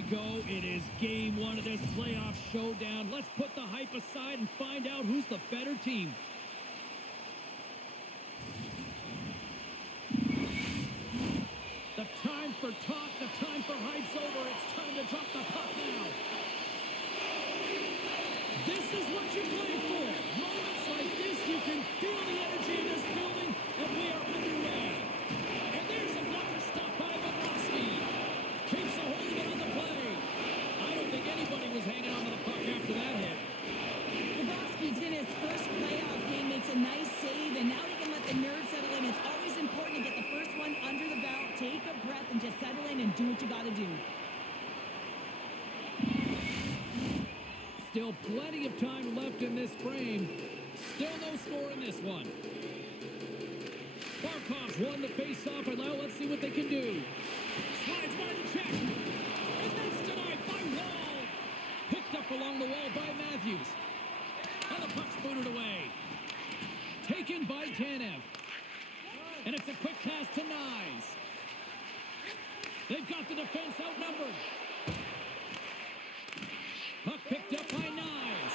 we go. It is game one of this playoff showdown. Let's put the hype aside and find out who's the better team. The time for talk, the time for hype's over. It's time to drop the puck now. This is what you play for. Moments like this, you can feel the energy in this building, and we are underway. And there's a blocker stop by Bobrovsky. Keeps a hold of it on the play. I don't think anybody was hanging on to the puck after that hit. Bobrovsky's in his first playoff game, makes a nice save, and now he can let the nerves settle in. It's always important to get the first one under the belt, take a breath, and just settle in and do what you got to do. Still plenty of time left in this frame. Still no score in this one. Barkov's won the face-off, and now let's see what they can do. Slides by the check. And that's denied by Wall. Picked up along the wall by Matthews. And the puck's booted away. Taken by Tanev. And it's a quick pass to Nyes. They've got the defense outnumbered. Puck picked up by Nyes.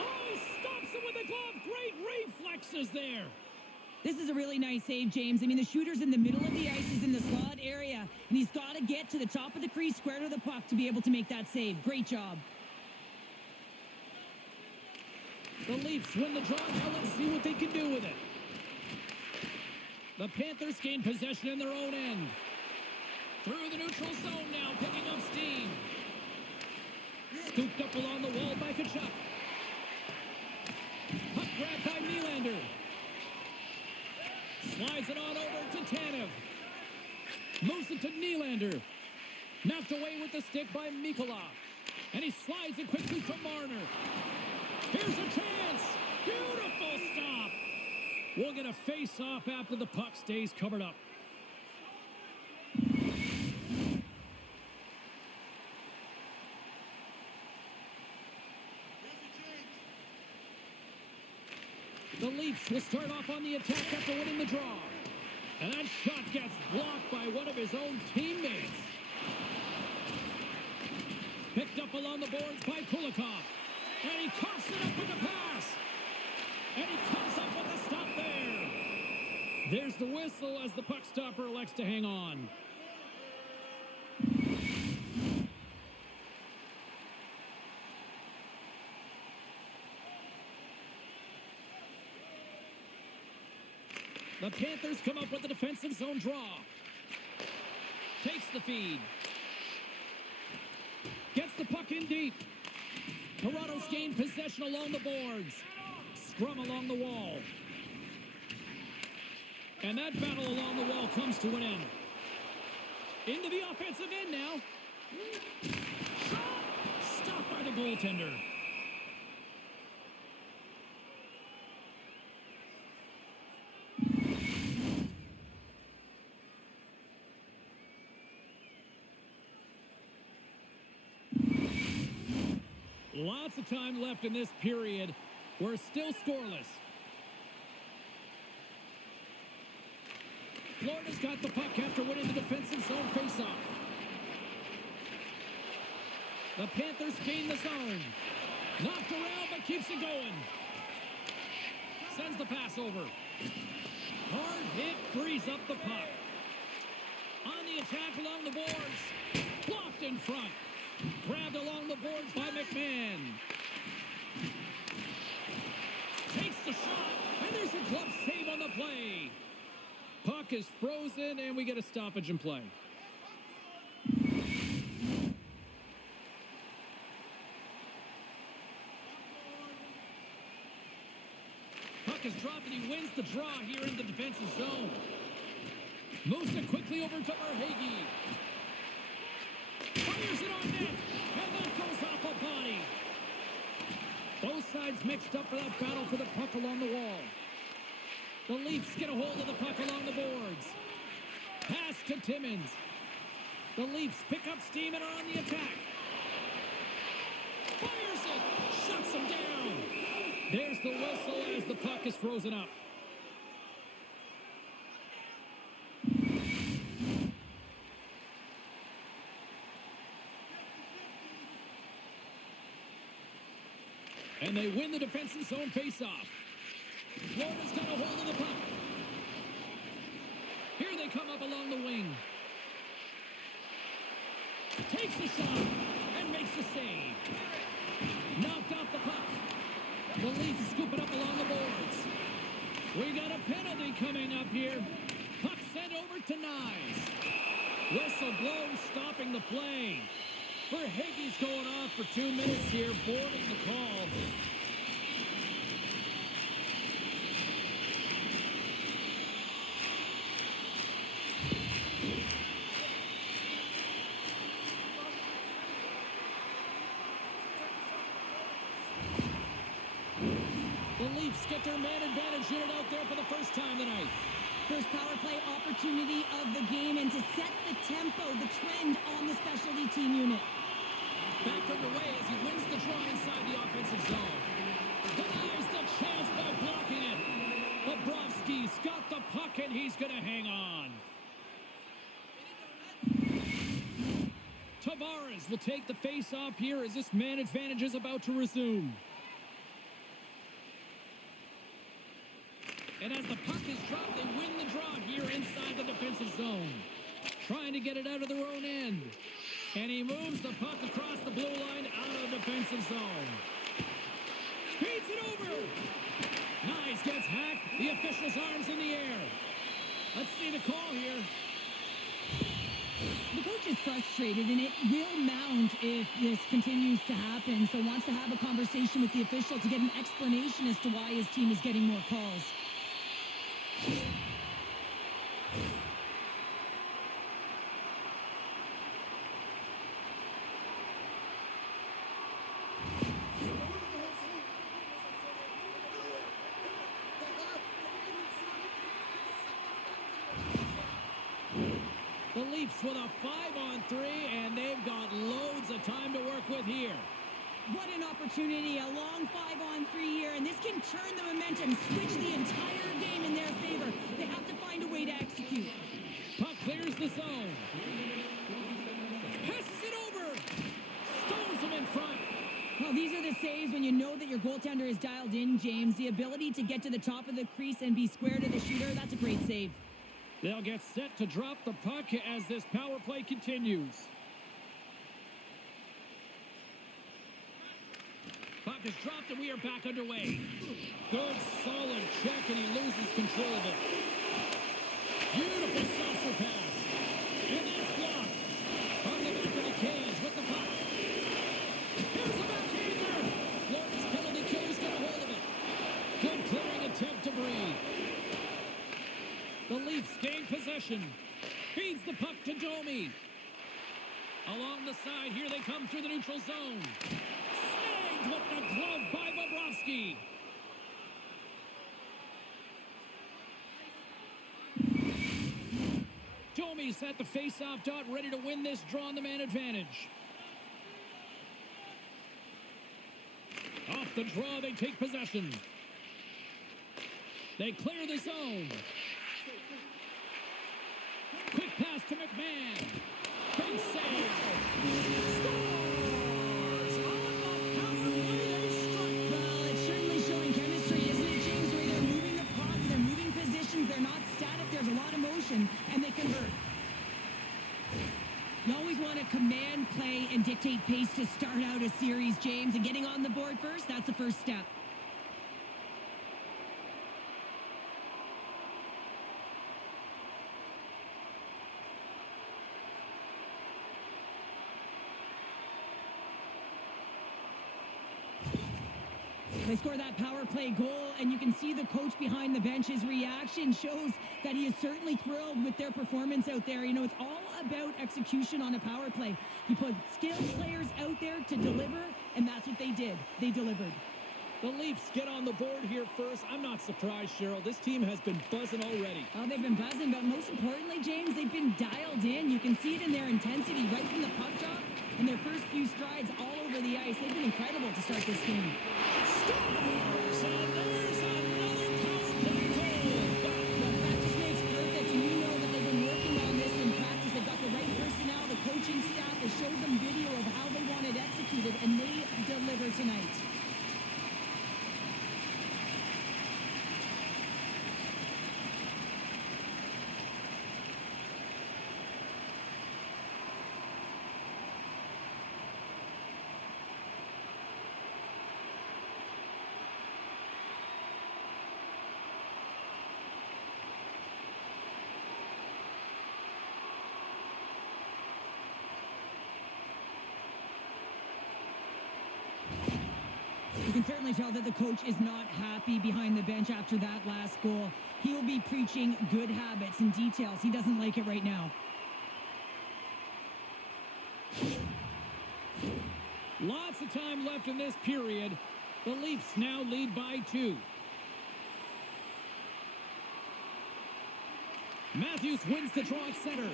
Oh, he stops him with a glove. Great reflexes there. This is a really nice save, James. I mean, the shooter's in the middle of the ice. He's in the slot area, and he's got to get to the top of the crease, square to the puck, to be able to make that save. Great job. The Leafs win the draw. Now let's see what they can do with it. The Panthers gain possession in their own end. Through the neutral zone now, picking up steam. Scooped up along the wall by Kachuk. Puck grabbed by Nylander. Slides it on over to Tanev. Moves it to Nylander. Knocked away with the stick by Mikula. And he slides it quickly to Marner. Here's a chance. Beautiful stop. We'll get a face-off after the puck stays covered up. The Leafs will start off on the attack after winning the draw. And that shot gets blocked by one of his own teammates. Picked up along the boards by Kulikov. And he coughs it up with the pass. And he comes up with the stop there. There's the whistle as the puck stopper elects to hang on. The Panthers come up with a defensive zone draw. Takes the feed. Gets the puck in deep. Toronto's gained possession along the boards. Scrum along the wall. And that battle along the wall comes to an end. Into the offensive end now. Shot! Stopped by the goaltender. Lots of time left in this period. We're still scoreless. Florida's got the puck after winning the defensive zone faceoff. The Panthers gain the zone. Knocked around, but keeps it going. Sends the pass over. Hard hit, frees up the puck. On the attack along the boards. Blocked in front. Grabbed along the boards by McMahon. Takes the shot, and there's a glove save on the play. Puck is frozen, and we get a stoppage in play. Puck is dropped, and he wins the draw here in the defensive zone. Moves it quickly over to Verhaeghe. Fires it on net, and that goes off a body. Both sides mixed up for that battle for the puck along the wall. The Leafs get a hold of the puck along the boards. Pass to Timmins. The Leafs pick up steam and are on the attack. Fires it, shuts them down. There's the whistle as the puck is frozen up. And they win the defensive zone faceoff. Florida's got a hold of the puck. Here they come up along the wing. Takes a shot and makes a save. Knocked off the puck. The Leafs scoop it up along the boards. We got a penalty coming up here. Puck sent over to Nyes. Whistle blown, stopping the play. Verhaeghe's going off for 2 minutes here, boarding the call. The Leafs get their man advantage unit out there for the first time tonight. First power play opportunity of the game, and to set the tempo, the trend on the specialty team unit. Back underway as he wins the draw inside the offensive zone. Denies the chance by blocking it. Bobrovsky's got the puck and he's going to hang on. Tavares will take the face-off here as this man advantage is about to resume. And as the puck is dropped, they win the draw here inside the defensive zone. Trying to get it out of their own end. And he moves the puck across the blue line out of the defensive zone. Feeds it over. Nyes gets hacked. The official's arms in the air. Let's see the call here. The coach is frustrated, and it will mount if this continues to happen. So wants to have a conversation with the official to get an explanation as to why his team is getting more calls. The Leafs with a 5-on-3, and they've got loads of time to work with here. What an opportunity, a long 5-on-3 here, and this can turn the momentum, switch the entire game in their favor. They have to find a way to execute. Puck clears the zone. Passes it over. Stones him in front. Well, these are the saves when you know that your goaltender is dialed in, James. The ability to get to the top of the crease and be square to the shooter, that's a great save. They'll get set to drop the puck as this power play continues. Puck is dropped and we are back underway. Good, solid check, and he loses control of it. Beautiful saucer pass. And that's blocked. On the back of the cage with the puck. Here's a backhander. Florida's penalty killer's got a hold of it. Good clearing attempt to breathe. The Leafs gain possession. Feeds the puck to Domi. Along the side, here they come through the neutral zone. Snagged with the glove by Bobrovsky. Domi's at the face-off dot, ready to win this draw on the man advantage. Off the draw, they take possession. They clear the zone. Quick pass to McMahon. Big save. Scores! On the power play, they struck. Well, it's certainly showing chemistry, isn't it, James? Where they're moving the puck, they're moving positions, they're not static, there's a lot of motion, and they convert. You always want to command play and dictate pace to start out a series, James, and getting on the board first, that's the first step. They score that power play goal, and you can see the coach behind the bench's reaction shows that he is certainly thrilled with their performance out there. You know, it's all about execution on a power play. You put skilled players out there to deliver, and that's what they did. They delivered. The Leafs get on the board here first. I'm not surprised, Cheryl. This team has been buzzing already. Oh, they've been buzzing, but most importantly, James, they've been dialed in. You can see it in their intensity right from the puck drop and their first few strides all over the ice. They've been incredible to start this game. Scores! And there's another power play goal. Well, practice makes perfect, and you know that they've been working on this in practice. They've got the right personnel, the coaching staff has showed them video of how they want it executed, and they deliver tonight. certainly tell that the coach is not happy behind the bench after that last goal. He will be preaching good habits and details. He doesn't like it right now. Lots of time left in this period. The Leafs now lead by 2. Matthews wins the draw at center.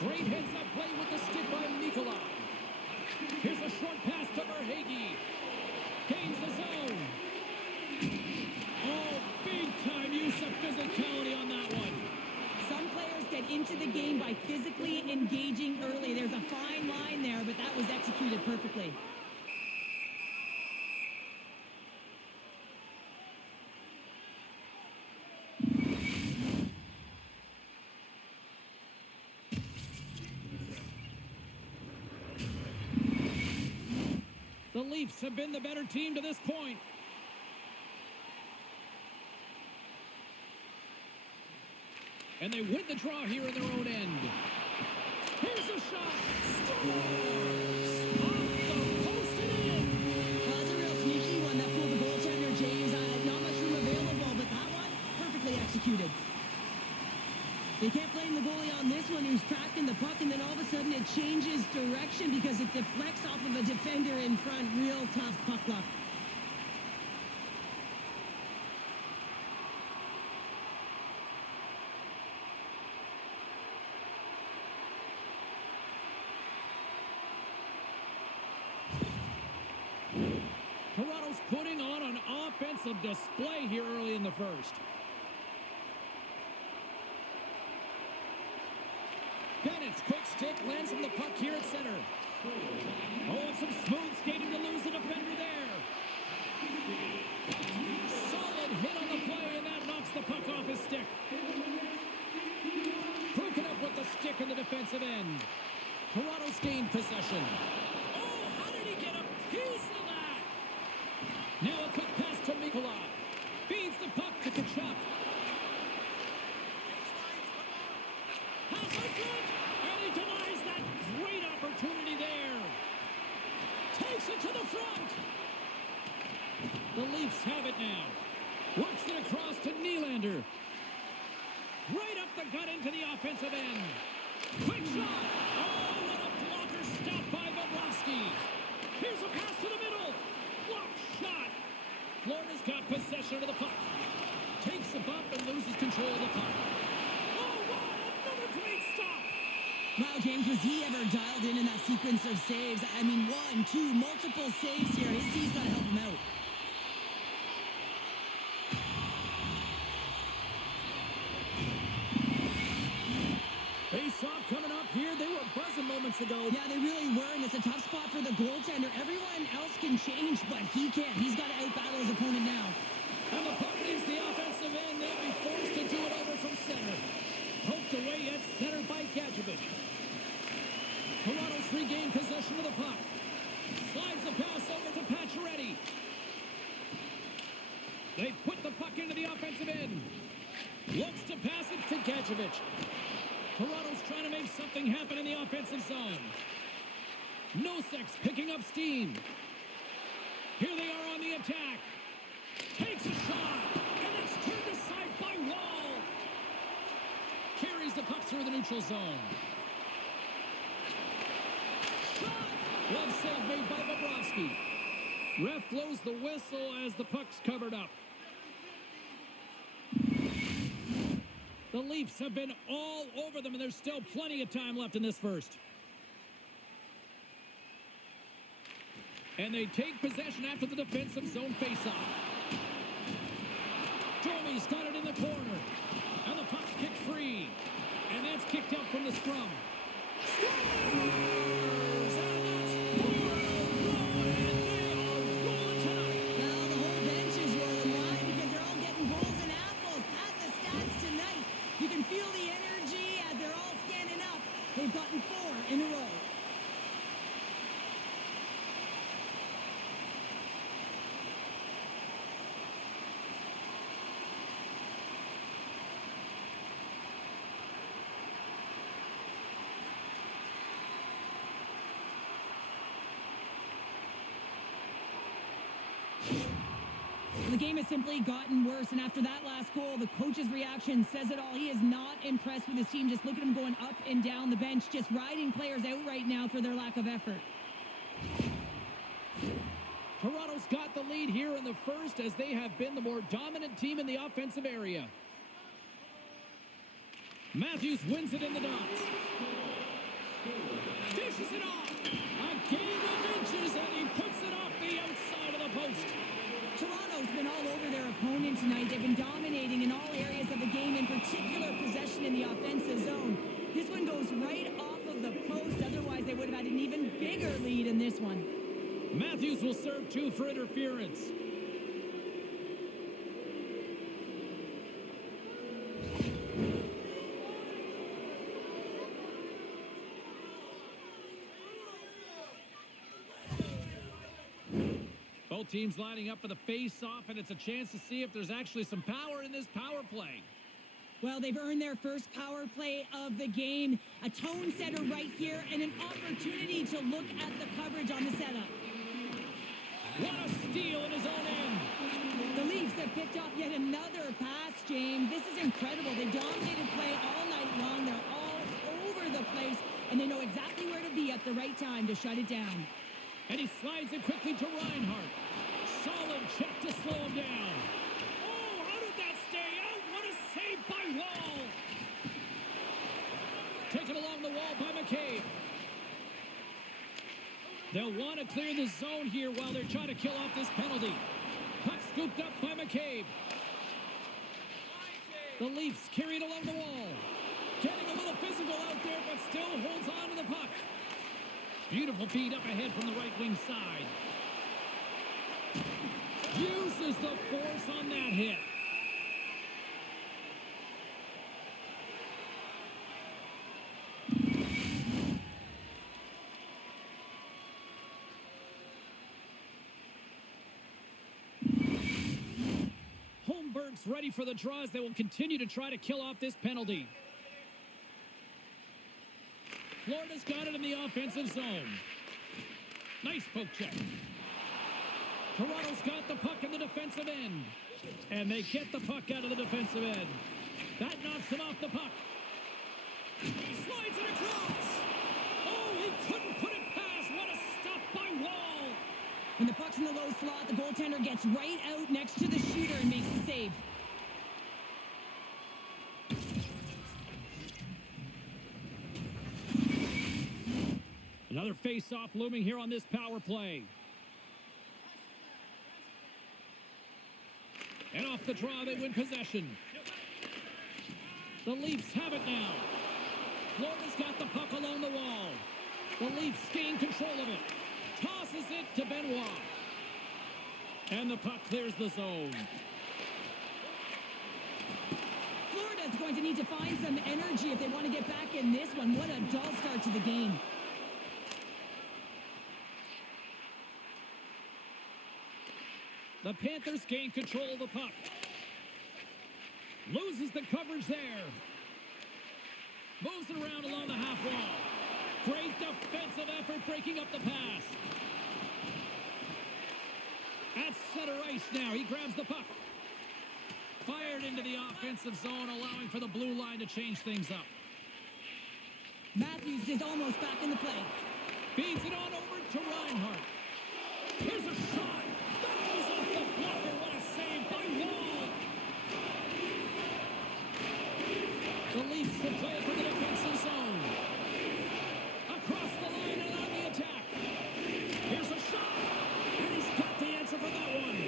Great heads-up play with the stick by Mikula. Here's a short pass to Verhaeghe. Gains the zone. Oh, big-time use of physicality on that one. Some players get into the game by physically engaging early. There's a fine line there, but that was executed perfectly. The Leafs have been the better team to this point. And they win the draw here in their own end. Here's a shot. Scores! Off the post and in. Well, that's a real sneaky one that fooled the goaltender, James. Not much room available, but that one, perfectly executed. They can't blame the goalie on this one who's tracking the puck, and then all of a sudden it changes direction because it deflects off of a defender in front. Real tough puck luck. Toronto's putting on an offensive display here early in the first. Bennett's quick stick lands him the puck here at center. Oh, and some smooth skating to lose the defender there. Solid hit on the play, and that knocks the puck off his stick. Broken up with the stick in the defensive end. Toronto's gained possession. Oh, how did he get a piece of that? Now a quick pass to Mikula. Feeds the puck to Kachuk. Has a foot, and he denies that great opportunity there. Takes it to the front. The Leafs have it now. Works it across to Nylander. Right up the gut into the offensive end. Quick shot. Oh, what a blocker stop by Bobrovsky. Here's a pass to the middle. Block shot. Florida's got possession of the puck. Takes a bump and loses control of the puck. Oh, wow, another great stop. Wow, James, was he ever dialed in that sequence of saves? I mean, 1, 2, multiple saves here. His D's got to help him out. Face-off coming up here. They were buzzing moments ago. Yeah, they really were, and it's a tough spot for the goaltender. Everyone else can change, but he can't. He's got to out-battle his opponent now. And the puck leaves the offensive end. They'll be forced to do it over from center. Poked away at center by Gadjevich. Toronto's regained possession of the puck. Slides the pass over to Pacioretty. They put the puck into the offensive end. Looks to pass it to Gadjevich. Toronto's trying to make something happen in the offensive zone. Nosek's picking up steam. Here they are on the attack. Takes a shot, and it's turned aside by Wall. Carries the puck through the neutral zone. Shot! Glove save made by Bobrovsky. Ref blows the whistle as the puck's covered up. The Leafs have been all over them, and there's still plenty of time left in this first. And they take possession after the defensive zone faceoff. Domi's got it in the corner. And the puck's kicked free. And that's kicked out from the scrum. Scores! And that's 4-0, and they are rolling tonight. Now the whole bench is rolling. Why? Because they're all getting goals and apples. At the stats tonight, you can feel the energy as they're all standing up. They've gotten 4 in a row. The game has simply gotten worse, and after that last goal, the coach's reaction says it all. He is not impressed with his team. Just look at him going up and down the bench, just riding players out right now for their lack of effort. Toronto's got the lead here in the first as they have been the more dominant team in the offensive area. Matthews wins it in the dots. Dishes it off. A game of inches, and he puts it off the outside of the post. Toronto's been all over their opponent tonight. They've been dominating in all areas of the game, in particular possession in the offensive zone. This one goes right off of the post. Otherwise, they would have had an even bigger lead in this one. Matthews will serve 2 for interference. Both teams lining up for the face-off, and it's a chance to see if there's actually some power in this power play. Well, they've earned their first power play of the game. A tone setter right here, and an opportunity to look at the coverage on the setup. What a steal in his own end. The Leafs have picked off yet another pass, James. This is incredible. They dominated play all night long. They're all over the place, and they know exactly where to be at the right time to shut it down. And he slides it quickly to Reinhart. Solid check to slow him down. Oh, how did that stay out? What a save by Wall. Taken along the wall by McCabe. They'll want to clear the zone here while they're trying to kill off this penalty. Puck scooped up by McCabe. The Leafs carried along the wall. Getting a little physical out there, but still holds on to the puck. Beautiful feed up ahead from the right wing side. Uses the force on that hit. Holmberg's ready for the draw as they will continue to try to kill off this penalty. Florida's got it in the offensive zone. Nice poke check. Toronto's got the puck in the defensive end. And they get the puck out of the defensive end. That knocks him off the puck. He slides it across. Oh, he couldn't put it past. What a stop by Wall. When the puck's in the low slot, the goaltender gets right out next to the shooter and makes the save. Another face-off looming here on this power play. And off the draw, they win possession. The Leafs have it now. Florida's got the puck along the wall. The Leafs gain control of it. Tosses it to Benoit. And the puck clears the zone. Florida's going to need to find some energy if they want to get back in this one. What a dull start to the game. The Panthers gain control of the puck. Loses the coverage there. Moves it around along the half wall. Great defensive effort breaking up the pass. At center ice now. He grabs the puck. Fired into the offensive zone, allowing for the blue line to change things up. Matthews is almost back in the play. Feeds it on over to Reinhart. Here's a shot. That goes off the blocker. What a save by Wall. The Leafs will play it for the defensive zone. Across the line and on the attack. Here's a shot. And he's got the answer for that one.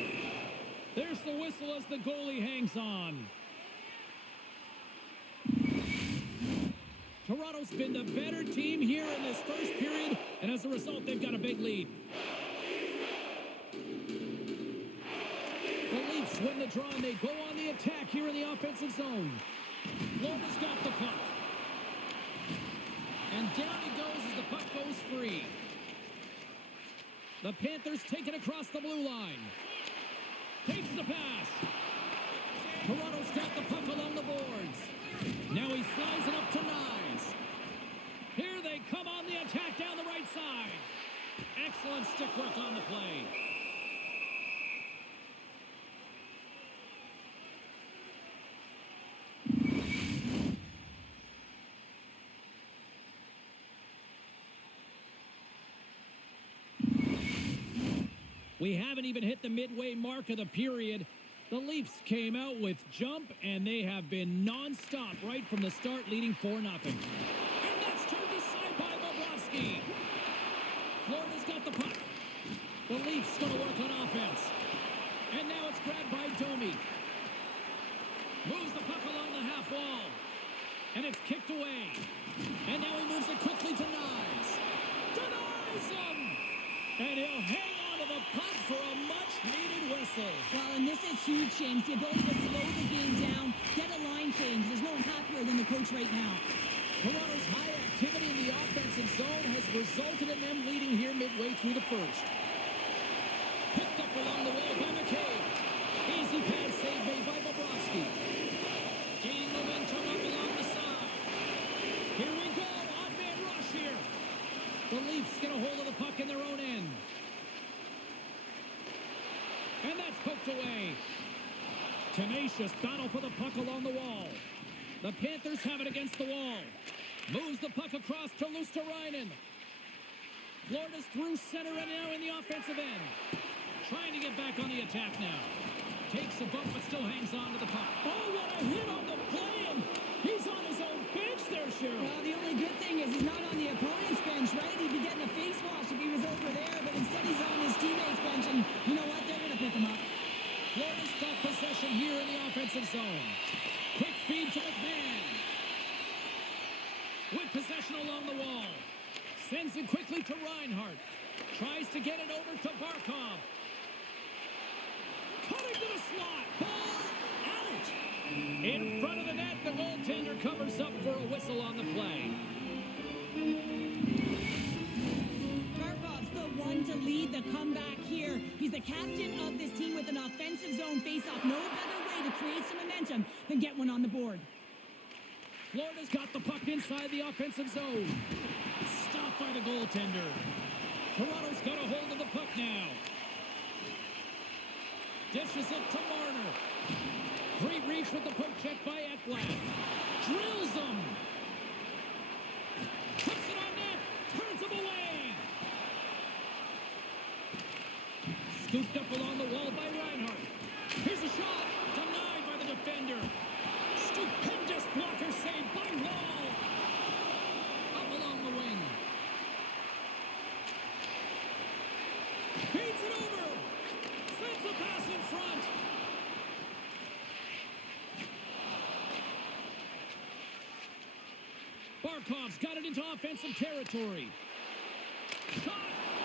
There's the whistle as the goalie hangs on. Toronto's been the better team here in this first period, and as a result, they've got a big lead. The Leafs win the draw, and they go on the attack here in the offensive zone. Florida's got the puck. And down he goes as the puck goes free. The Panthers take it across the blue line. Takes the pass. Toronto's got the puck along the boards. Now he slides it up to Nyes. Here they come on the attack down the right side. Excellent stick work on the play. We haven't even hit the midway mark of the period. The Leafs came out with jump, and they have been nonstop right from the start, leading 4-0. And that's turned aside by Bobrovsky. Florida's got the puck. The Leafs going to work on offense. And now it's grabbed by Domi. Moves the puck along the half wall. And it's kicked away. And now he moves it quickly to Nyes. Denies him! And he'll hang on to the puck for a much-needed whistle. Well, and this is huge, James. The ability to slow the game down, get a line change. There's no one happier than the coach right now. Toronto's high activity in the offensive zone has resulted in them leading here midway through the first. Picked up along the wall by McCabe. Easy pass save made by Bobrovsky. Gaining momentum up along the side. Here we go. Odd man rush here. The Leafs get a hold of the puck in their own end. And that's poked away. Tenacious battle for the puck along the wall. The Panthers have it against the wall. Moves the puck across to Luosterainen. Florida's through center and now in the offensive end. Trying to get back on the attack now. Takes a bump but still hangs on to the puck. Oh, what a hit on the play, and he's on his own bench there, Cheryl. Well, the only good thing is he's not on the opponent's bench, right? He'd be getting a face wash if he was over there, but instead he's on his teammate's bench, and you know what? They're going to pick him up. Florida's got possession here in the offensive zone. Quick feed to McMahon. With possession along the wall. Sends it quickly to Reinhart. Tries to get it over to Barkov. Cutting to the slot. Ball out. In front of the net, the goaltender covers up for a whistle on the play. Barkov's the one to lead the comeback here. He's the captain of this team with an offensive zone face-off. No better way to create some momentum than get one on the board. Florida's got the puck inside the offensive zone. Stopped by the goaltender. Toronto's got a hold of the puck now. Dishes it to Marner. Great reach with the poke check by Ekblad. Drills him. Puts it on net. Turns him away. Scooped up along the wall by Reinhart. Here's a shot. Denied by the defender. Stupendous blocker save by Wall. Up along the wing. Feeds it over. Sends a pass in front. Barkov's got it into offensive territory. Shot.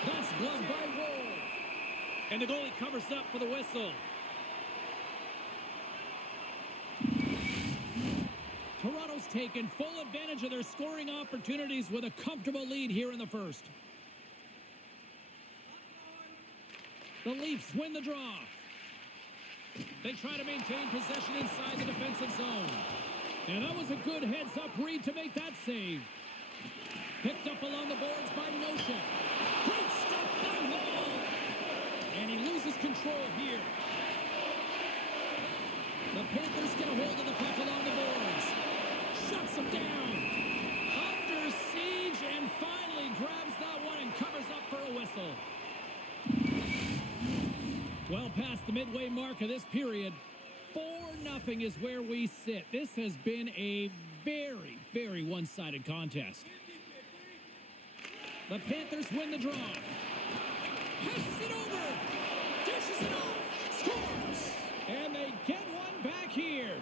That's gloved by Wall. And the goalie covers up for the whistle. Toronto's taken full advantage of their scoring opportunities with a comfortable lead here in the first. The Leafs win the draw. They try to maintain possession inside the defensive zone. And that was a good heads-up read to make that save. Picked up along the boards by Nosek. Great stop by Wall. And he loses control here. The Panthers get a hold of the puck along the boards. Shuts him down. Under siege and finally grabs that one and covers up for a whistle. Well past the midway mark of this period, 4-0 is where we sit. This has been a very, very one-sided contest. The Panthers win the draw. Passes it over. Dishes it off. Scores. And they get one back here.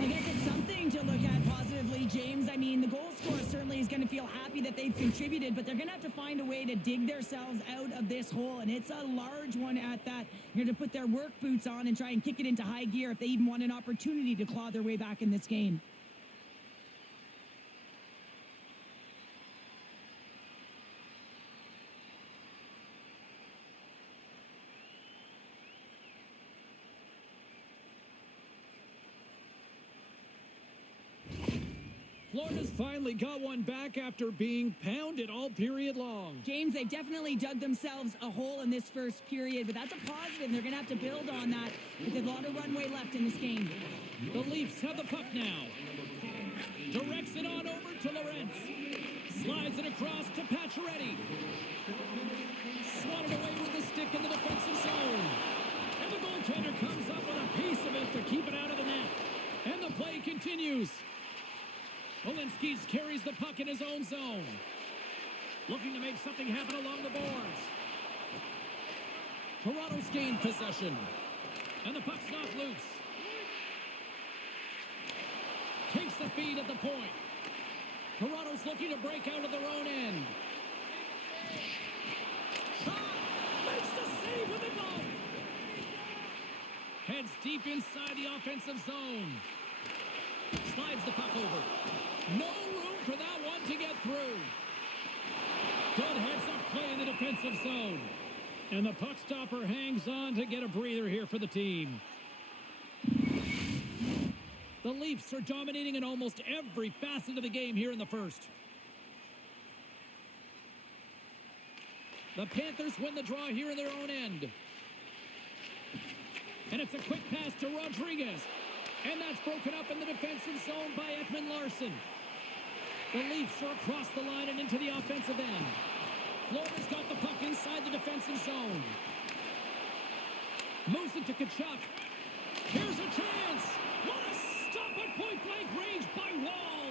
I guess it's something to look at positively, James. I mean, the goal scorer certainly is going to feel happy that they've contributed, but they're going to have to find a way to dig themselves out of this hole, and it's a large one at that. You're going to put their work boots on and try and kick it into high gear if they even want an opportunity to claw their way back in this game. Florida's finally got one back after being pounded all period long. James, they've definitely dug themselves a hole in this first period, but that's a positive. They're going to have to build on that with a lot of runway left in this game. The Leafs have the puck now. Directs it on over to Lorentz. Slides it across to Pacioretty. Swatted away with the stick in the defensive zone. And the goaltender comes up with a piece of it to keep it out of the net. And the play continues. Walensky carries the puck in his own zone. Looking to make something happen along the boards. Toronto's gained possession. And the puck's knocked loose. Takes the feed at the point. Toronto's looking to break out of their own end. Shot! Makes the save with the glove. Heads deep inside the offensive zone. Slides the puck over. No room for that one to get through. Good heads-up play in the defensive zone. And the puck stopper hangs on to get a breather here for the team. The Leafs are dominating in almost every facet of the game here in the first. The Panthers win the draw here in their own end. And it's a quick pass to Rodriguez. And that's broken up in the defensive zone by Ekman-Larsson. The Leafs are across the line and into the offensive end. Florida's got the puck inside the defensive zone. Moves it to Tkachuk. Here's a chance. What a stop at point-blank range by Wall.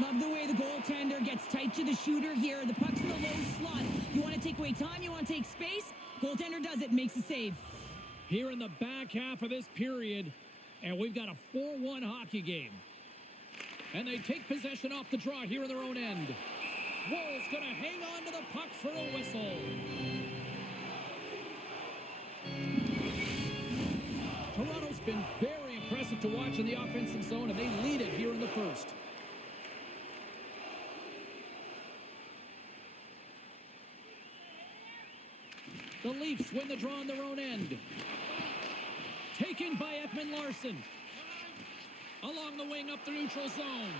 Love the way the goaltender gets tight to the shooter here. The puck's in the low slot. You want to take away time? You want to take space? Goaltender does it. Makes a save. Here in the back half of this period, and we've got a 4-1 hockey game. And they take possession off the draw here in their own end. Wall's going to hang on to the puck for a whistle. Toronto's been very impressive to watch in the offensive zone, and they lead it here in the first. The Leafs win the draw on their own end. Taken by Ekman-Larsson. Along the wing up the neutral zone.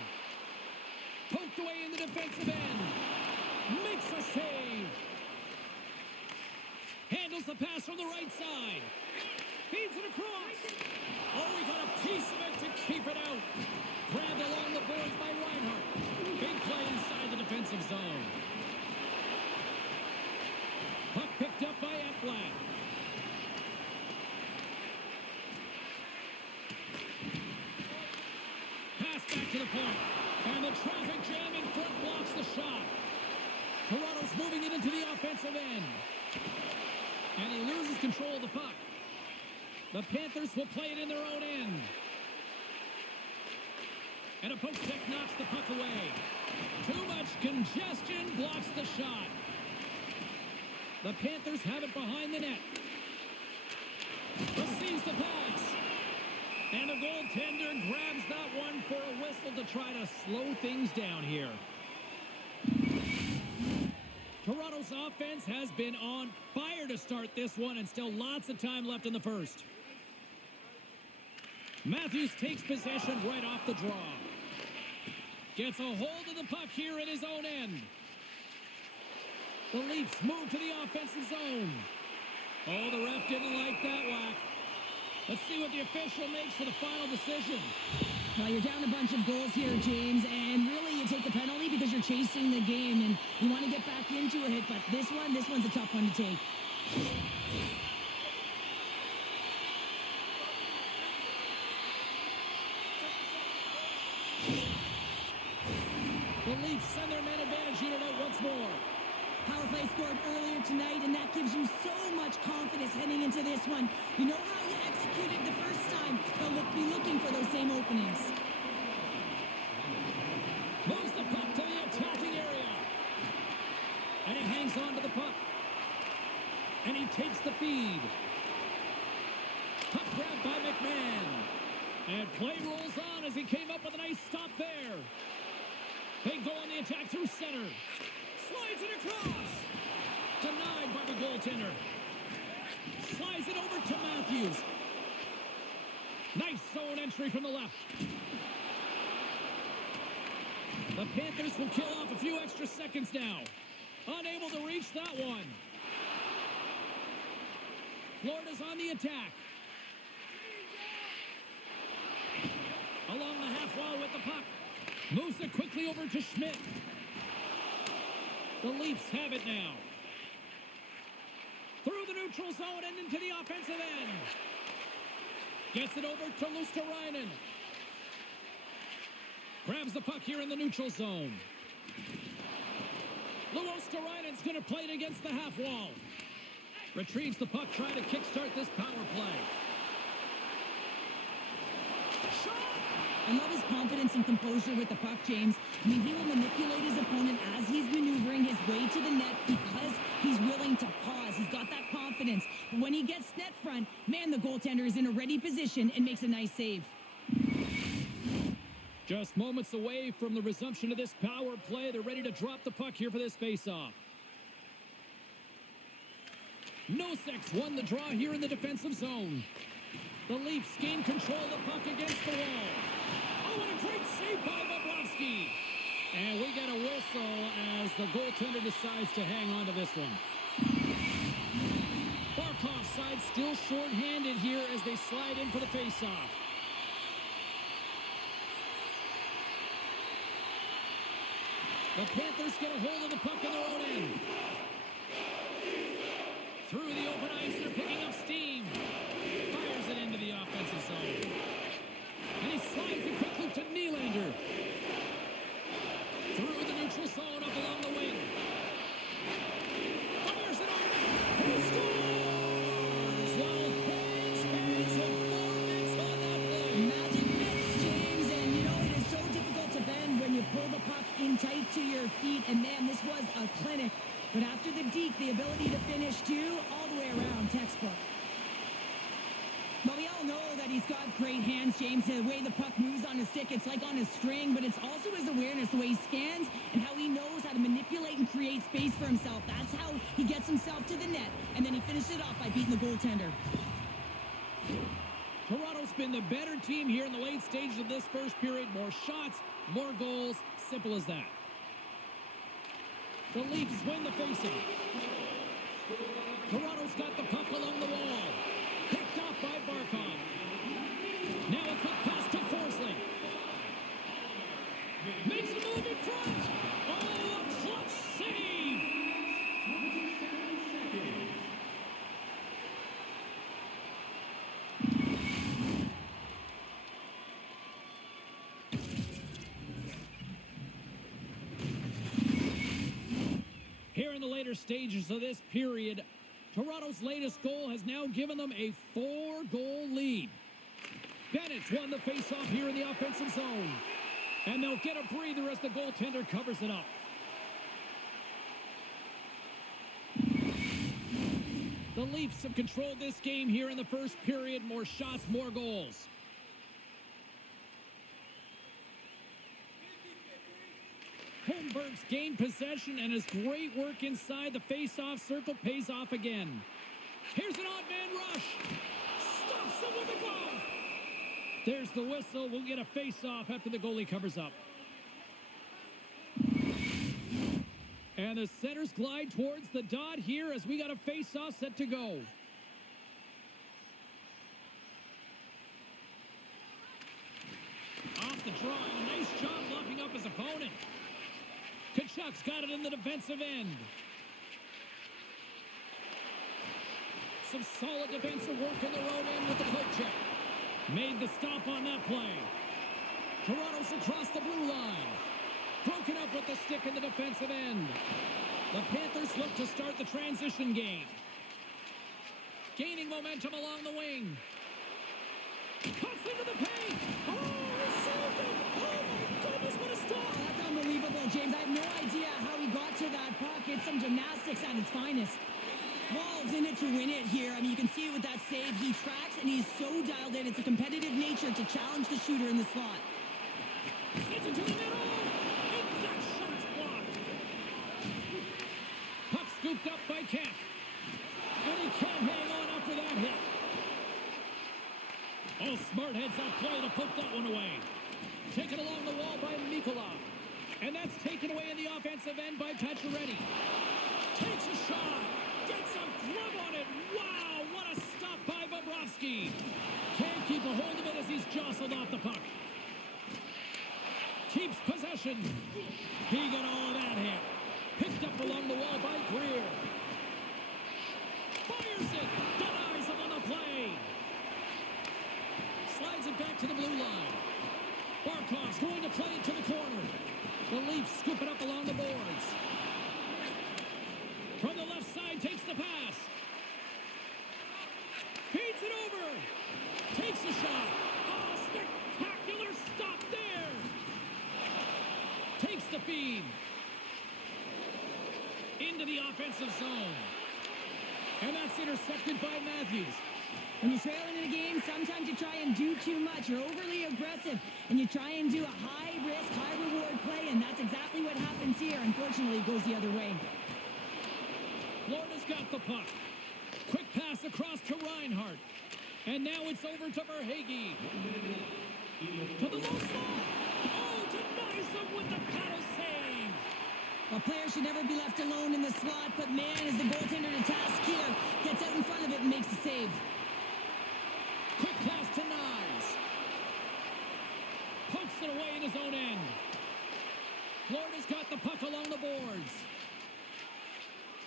Poked away in the defensive end. Makes a save. Handles the pass from the right side. Feeds it across. Oh, he got a piece of it to keep it out. Grabbed along the boards by Reinhart. Big play inside the defensive zone. Puck picked up by Ekblad. Pass back to the point. And the traffic jam in front blocks the shot. Toronto's moving it into the offensive end. And he loses control of the puck. The Panthers will play it in their own end. And a poke check knocks the puck away. Too much congestion blocks the shot. The Panthers have it behind the net. Receives the pass. And the goaltender grabs that one for a whistle to try to slow things down here. Toronto's offense has been on fire to start this one, and still lots of time left in the first. Matthews takes possession right off the draw. Gets a hold of the puck here in his own end. The Leafs move to the offensive zone. Oh, the ref didn't like that whack. Let's see what the official makes for the final decision. Well, you're down a bunch of goals here, James, and really you take the penalty because you're chasing the game and you want to get back into it, but this one's a tough one to take. The Leafs send their man advantage unit out once more. Power play scored earlier tonight, and that gives you so much confidence heading into this one. You know how you executed the first time. They'll be looking for those same openings. Moves the puck to the attacking area. And he hangs on to the puck. And he takes the feed. Puck grabbed by McMahon. And play rolls on as he came up with a nice stop there. They go on the attack through center. Slides it across. Denied by the goaltender. Slides it over to Matthews. Nice zone entry from the left. The Panthers will kill off a few extra seconds now. Unable to reach that one. Florida's on the attack. Along the half wall with the puck. Moves it quickly over to Schmidt. The Leafs have it now. Through the neutral zone and into the offensive end. Gets it over to Luosterainen. Grabs the puck here in the neutral zone. Luosterainen's going to play it against the half wall. Retrieves the puck, trying to kickstart this power play. Shot! I love his confidence and composure with the puck, James. I mean, he will manipulate his opponent as he's maneuvering his way to the net because he's willing to pause. He's got that confidence. But when he gets net front, man, the goaltender is in a ready position and makes a nice save. Just moments away from the resumption of this power play. They're ready to drop the puck here for this faceoff. Nosek's won the draw here in the defensive zone. The Leafs gain control of the puck against the wall. Oh, what a great save by Bobrovsky. And we get a whistle as the goaltender decides to hang on to this one. Barkov's side still short-handed here as they slide in for the faceoff. The Panthers get a hold of the puck in their own end. Through the open ice, they're picking up steam. Fires it into the offensive zone. And he slides it quickly to Nylander. Through the neutral zone, up along the wing. Fires it on. He scores! Well, hands, and more mitts on that play. Magic mitts, James, and you know, it is so difficult to bend when you pull the puck in tight to your feet, and man, this was a clinic. But after the deke, the ability to finish too, all the way around, textbook. Well, we all know that he's got great hands, James. The way the puck moves on his stick, it's like on a string, but it's also his awareness, the way he scans and how he knows how to manipulate and create space for himself. That's how he gets himself to the net, and then he finishes it off by beating the goaltender. Toronto's been the better team here in the late stages of this first period. More shots, more goals, simple as that. The Leafs win the faceoff. Toronto's got the puck along the wall. Picked off by Barkov. Now a quick pass to Forsling. Makes a move in front. Oh, a clutch save. Here in the later stages of this period, Toronto's latest goal has now given them a 4-goal lead. Bennett's won the faceoff here in the offensive zone. And they'll get a breather as the goaltender covers it up. The Leafs have controlled this game here in the first period. More shots, more goals. Holmberg's gained possession, and his great work inside the face-off circle pays off again. Here's an odd man rush. Stops him with a glove. There's the whistle. We'll get a face-off after the goalie covers up. And the centers glide towards the dot here as we got a face-off set to go. Off the draw, and a nice job locking up his opponent. Kachuk's got it in the defensive end. Some solid defensive work in their own end with the poke check. Made the stop on that play. Toronto's across the blue line. Broken up with the stick in the defensive end. The Panthers look to start the transition game. Gaining momentum along the wing. Cuts into the paint. Oh, he saved it. Oh, my goodness, what a stop. That's unbelievable, James. I have no idea how he got to that puck. It's some gymnastics at its finest. Wall's in it to win it here. I mean, you can see it with that save. He tracks, and he's so dialed in. It's a competitive nature to challenge the shooter in the slot. Sends it to the middle. And that shot's blocked. Puck scooped up by Kemp. And he can't hang on after that hit. Oh, smart heads up play to poke that one away. Taken along the wall by Mikola. And that's taken away in the offensive end by Pacioretty. Takes a shot. Gets a glove on it. Wow, what a stop by Bobrovsky. Can't keep a hold of it as he's jostled off the puck. Keeps possession. He got all of that hit. Picked up along the wall by Greer. Fires it. Denies him on the play. Slides it back to the blue line. Barkov's going to play it to the corner. The Leafs scoop it up along the boards. From the left side, takes the pass. Feeds it over. Takes a shot. Oh, spectacular stop there. Takes the feed. Into the offensive zone. And that's intercepted by Matthews. When you're trailing in a game, sometimes you try and do too much. You're overly aggressive, and you try and do a high-risk, high-reward play, and that's exactly what happens here. Unfortunately, it goes the other way. Florida's got the puck. Quick pass across to Reinhart. And now it's over to Verhaeghe. To the low slot. Oh, denies him with the paddle save. A player should never be left alone in the slot, but man, is the goaltender to task here. Gets out in front of it and makes the save. Quick pass to Nyes. Pokes it away in his own end. Florida's got the puck along the boards.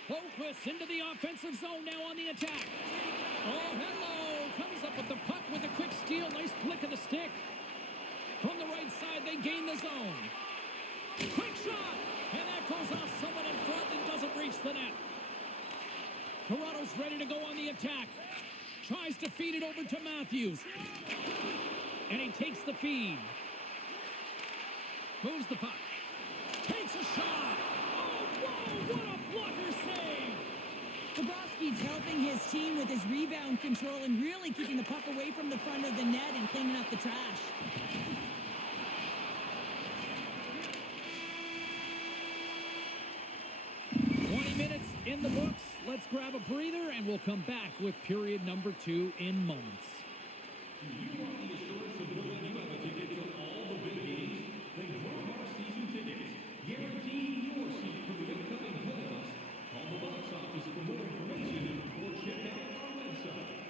Boquist into the offensive zone now on the attack. Oh, hello. Comes up with the puck with a quick steal. Nice flick of the stick. From the right side, they gain the zone. Quick shot. And that goes off someone in front and doesn't reach the net. Toronto's ready to go on the attack. Tries to feed it over to Matthews. And he takes the feed. Moves the puck. Takes a shot. Oh, whoa, what a blocker save. Bobrovsky's helping his team with his rebound control and really keeping the puck away from the front of the net and cleaning up the trash. Minutes in the books. Let's grab a breather and we'll come back with period number 2 in moments. You want the assurance of knowing you have a ticket to all the big games? Then grab our season tickets. Guarantee your seat for the upcoming playoffs. Call the box office for more information or check out our website.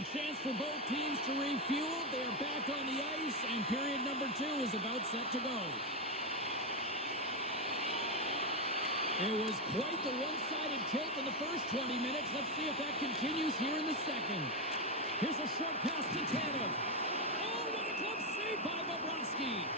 A chance for both teams to refuel. They are back on the ice, and period number 2 is about set to go. It was quite the one-sided tilt in the first 20 minutes. Let's see if that continues here in the second. Here's a short pass to Tanev. Oh, what a glove save by Bobrovsky.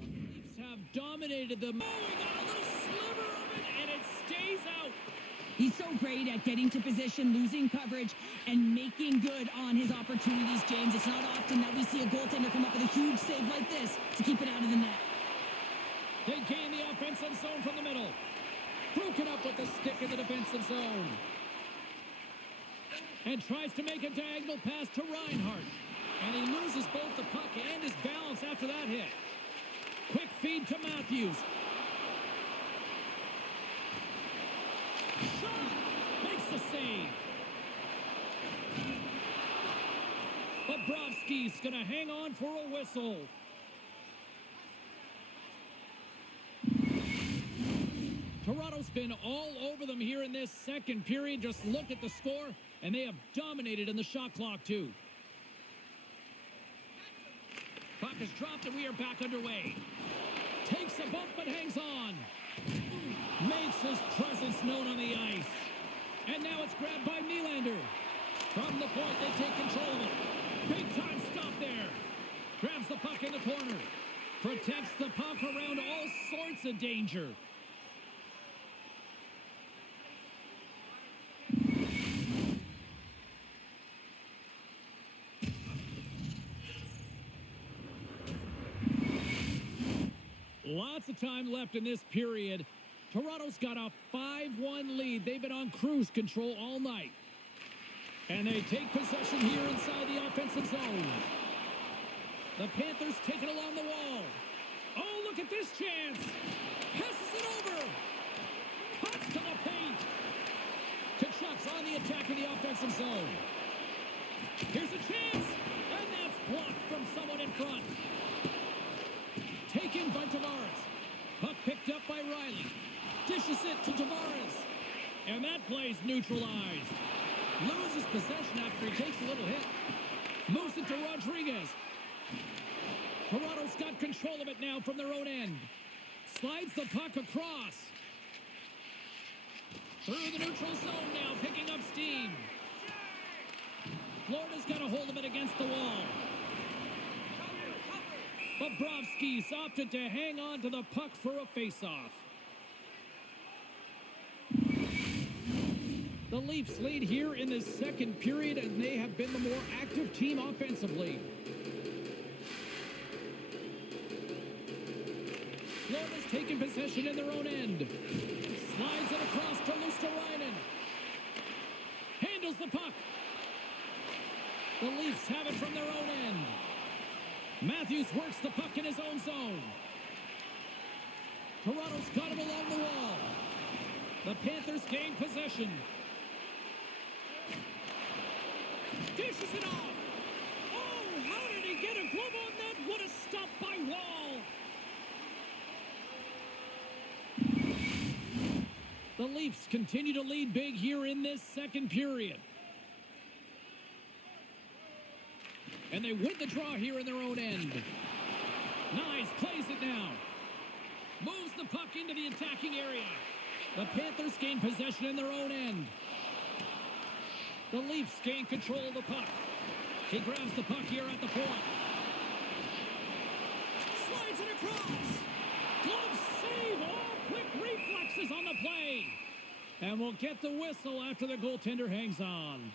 Leafs have dominated them. Oh, he got a little sliver of it, and it stays out. He's so great at getting to position, losing coverage, and making good on his opportunities, James. It's not often that we see a goaltender come up with a huge save like this to keep it out of the net. They gain the offensive zone from the middle. Broken up with the stick in the defensive zone. And tries to make a diagonal pass to Reinhart. And he loses both the puck and his balance after that hit. Quick feed to Matthews. Shot! Makes the save. Bobrovsky's going to hang on for a whistle. Toronto's been all over them here in this second period. Just look at the score, and they have dominated in the shot clock, too. Puck is dropped, and we are back underway. Takes a bump, but hangs on. Makes his presence known on the ice. And now it's grabbed by Nylander. From the point, they take control of it. Big time stop there. Grabs the puck in the corner. Protects the puck around all sorts of danger. Lots of time left in this period. Toronto's got a 5-1 lead. They've been on cruise control all night. And they take possession here inside the offensive zone. The Panthers take it along the wall. Oh, look at this chance. Passes it over. Cuts to the paint. Kachuk's on the attack in the offensive zone. Here's a chance. And that's blocked from someone in front. Taken by Tavares. Puck picked up by Riley. Dishes it to Tavares. And that play's neutralized. Loses possession after he takes a little hit. Moves it to Rodriguez. Toronto's got control of it now from their own end. Slides the puck across. Through the neutral zone now, picking up steam. Florida's got a hold of it against the wall. Bobrovsky's opted to hang on to the puck for a face-off. The Leafs lead here in the second period, and they have been the more active team offensively. Florida's taken possession in their own end. Slides it across to Luosterainen. Handles the puck. The Leafs have it from their own end. Matthews works the puck in his own zone. Toronto's got him along the wall. The Panthers gain possession. Dishes it off. Oh, how did he get a glove on that? What a stop by Wall. The Leafs continue to lead big here in this second period. And they win the draw here in their own end. Nice, plays it now. Moves the puck into the attacking area. The Panthers gain possession in their own end. The Leafs gain control of the puck. He grabs the puck here at the point. Slides it across. Glove save. All quick reflexes on the play. And we'll get the whistle after the goaltender hangs on.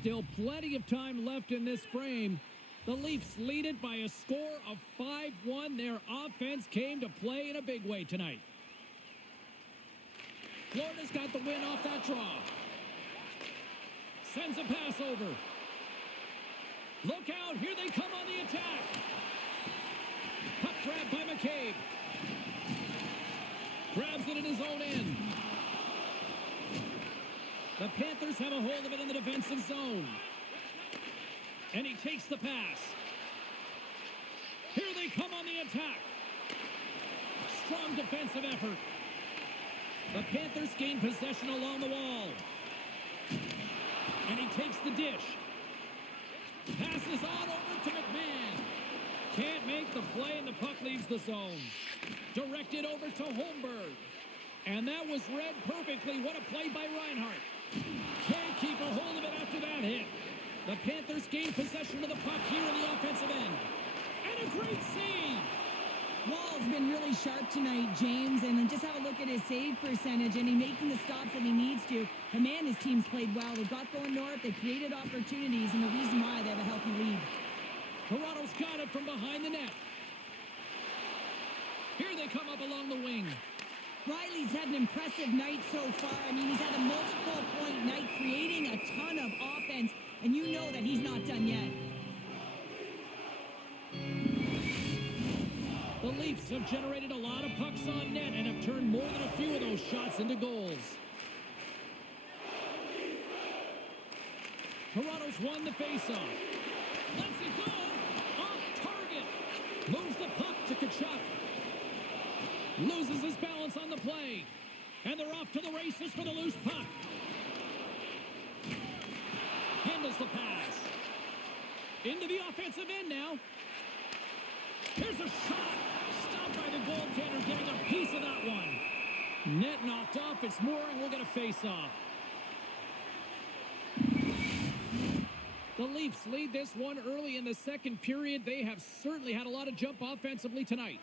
Still plenty of time left in this frame. The Leafs lead it by a score of 5-1. Their offense came to play in a big way tonight. Florida's got the win off that draw. Sends a pass over. Look out, here they come on the attack. Puck grabbed by McCabe. Grabs it in his own end. The Panthers have a hold of it in the defensive zone. And he takes the pass. Here they come on the attack. Strong defensive effort. The Panthers gain possession along the wall. And he takes the dish. Passes on over to McMahon. Can't make the play, and the puck leaves the zone. Directed over to Holmberg. And that was read perfectly. What a play by Reinhart. Can't keep a hold of it after that hit. The Panthers gain possession of the puck here in the offensive end. And a great save. Wall's been really sharp tonight, James, and then just have a look at his save percentage, and he's making the stops that he needs to. And man, his team's played well. They got going north, they created opportunities, and the reason why they have a healthy lead. Toronto's got it from behind the net. Here they come up along the wing. Riley's had an impressive night so far. I mean, he's had a multiple-point night, creating a ton of offense, and you know that he's not done yet. The Leafs have generated a lot of pucks on net and have turned more than a few of those shots into goals. Toronto's won the faceoff. Lets it go. Off target. Moves the puck to Tkachuk. Loses his balance on the play. And they're off to the races for the loose puck. Handles the pass. Into the offensive end now. Here's a shot. Stopped by the goaltender, getting a piece of that one. Net knocked off. It's Mooring. We'll get a face-off. The Leafs lead this one early in the second period. They have certainly had a lot of jump offensively tonight.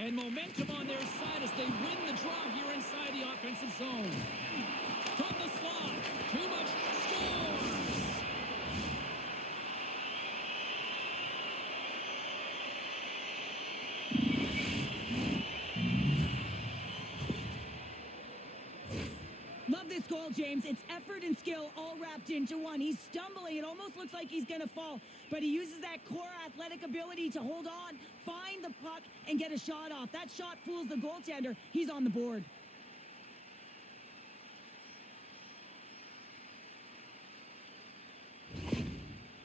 And momentum on their side as they win the draw here inside the offensive zone. From the slot. Too much. Scores! Love this goal, James. It's effort and skill all wrapped into one. He's stumbling. It almost looks like he's going to fall, but he uses that core athletic ability to hold on, find the puck, and get a shot off. That shot fools the goaltender. He's on the board.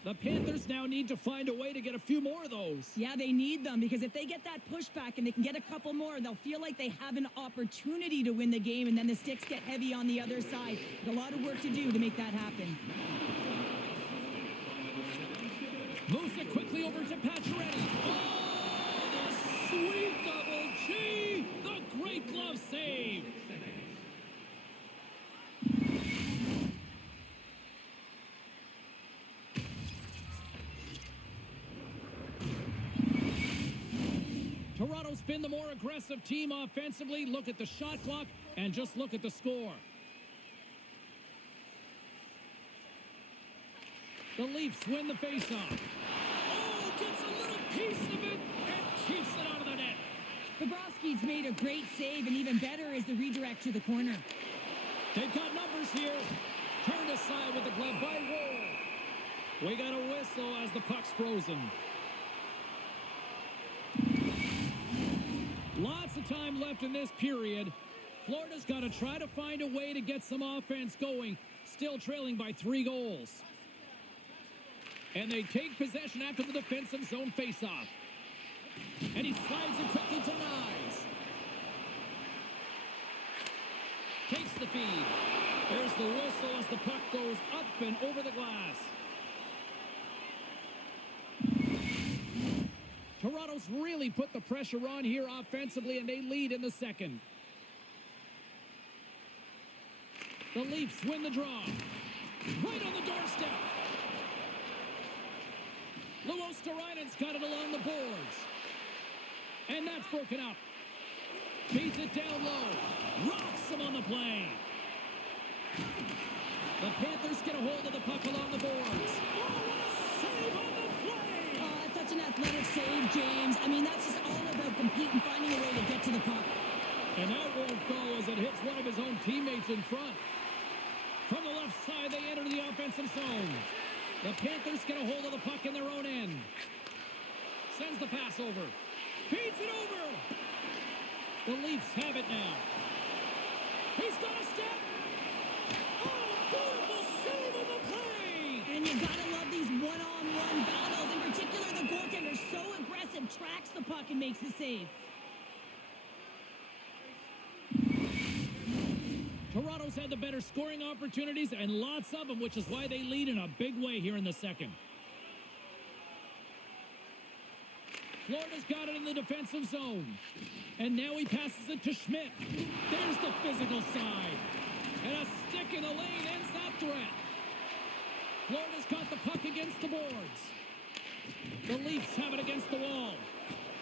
The Panthers now need to find a way to get a few more of those. Yeah, they need them, because if they get that pushback and they can get a couple more, they'll feel like they have an opportunity to win the game, and then the sticks get heavy on the other side. But a lot of work to do to make that happen. Moves it quickly over to Pacioretty. Oh, the sweet double G! The great glove save! Toronto's been the more aggressive team offensively. Look at the shot clock and just look at the score. The Leafs win the faceoff. Oh, gets a little piece of it and keeps it out of the net. Bobrovsky's made a great save, and even better is the redirect to the corner. They've got numbers here. Turned aside with the glove by Woll. We got a whistle as the puck's frozen. Lots of time left in this period. Florida's got to try to find a way to get some offense going. Still trailing by 3 goals. And they take possession after the defensive zone faceoff. And he slides it quickly to Nyes. Takes the feed. There's the whistle as the puck goes up and over the glass. Toronto's really put the pressure on here offensively, and they lead in the second. The Leafs win the draw. Right on the doorstep. Luostarinen got it along the boards. And that's broken up. Beats it down low. Rocks him on the play. The Panthers get a hold of the puck along the boards. Oh, what a save on the play! Oh, that's such an athletic save, James. I mean, that's just all about competing, finding a way to get to the puck. And that won't go as it hits one of his own teammates in front. From the left side, they enter the offensive zone. The Panthers get a hold of the puck in their own end. Sends the pass over. Feeds it over. The Leafs have it now. He's got a step. Oh, beautiful save on the play. And you gotta love these one-on-one battles. In particular, the goaltender so aggressive, tracks the puck and makes the save. Toronto's had the better scoring opportunities and lots of them, which is why they lead in a big way here in the second. Florida's got it in the defensive zone. And now he passes it to Schmidt. There's the physical side. And a stick in the lane ends that threat. Florida's got the puck against the boards. The Leafs have it against the wall.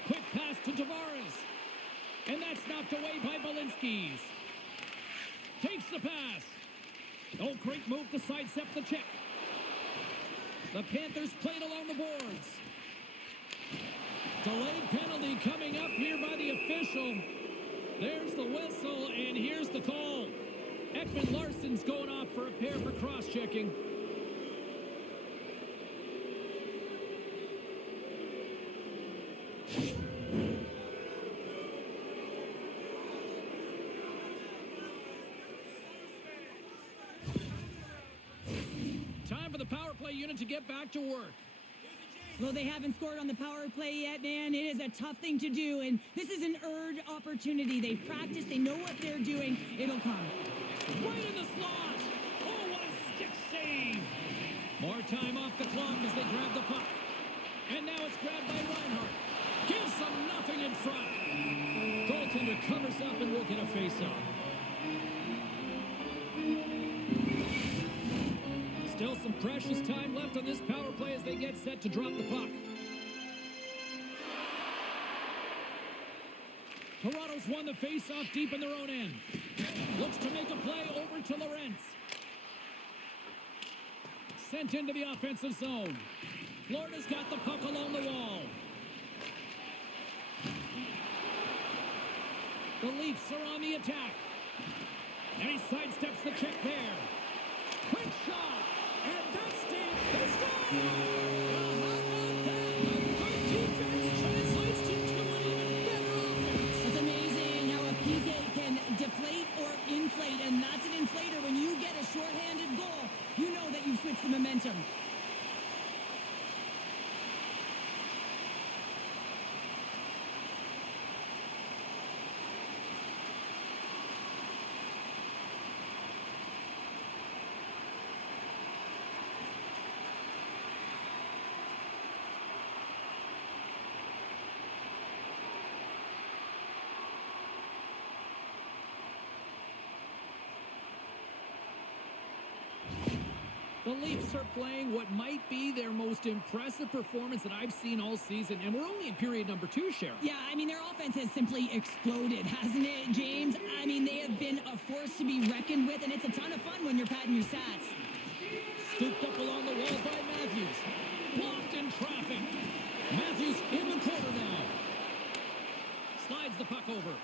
Quick pass to Tavares. And that's knocked away by Balinskis. Takes the pass. Oh, great move to sidestep the check. The Panthers played along the boards. Delayed penalty coming up here by the official. There's the whistle, and here's the call. Ekman Larsson's going off for a pair for cross-checking. Time for the power play unit to get back to work. Well, they haven't scored on the power play yet, man. It is a tough thing to do, and this is an earned opportunity. They practice, they know what they're doing. It'll come. Right in the slot. Oh, what a stick save. More time off the clock as they grab the puck. And now it's grabbed by Reinhart. Gives them nothing in front. Goaltender covers up and will get a face-off. Still some precious time left on this power play as they get set to drop the puck. Toronto's won the face-off deep in their own end. Looks to make a play over to Lorentz. Sent into the offensive zone. Florida's got the puck along the wall. The Leafs are on the attack. And he sidesteps the check there. Quick shot. And that's deep. They score! How about that? A good defense translates to an even better offense. It's amazing how a PK can deflate or inflate, and that's an inflator. When you get a shorthanded goal, you know that you've switched the momentum. The Leafs are playing what might be their most impressive performance that I've seen all season, and we're only in period number 2, Cheryl. Yeah, I mean, their offense has simply exploded, hasn't it, James? I mean, they have been a force to be reckoned with, and it's a ton of fun when you're padding your stats. Scooped up along the wall by Matthews. Blocked in traffic. Matthews in the corner now. Slides the puck over.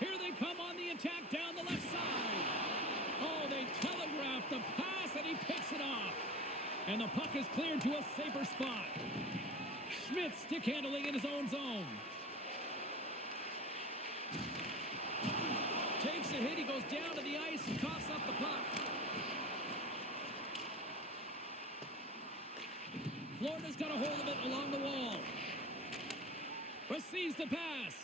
Here they come on the attack down the left side. Oh, they telegraphed the pass, and he picks it off. And the puck is cleared to a safer spot. Schmidt stick handling in his own zone. Takes a hit, he goes down to the ice and coughs up the puck. Florida's got a hold of it along the wall. Receives the pass.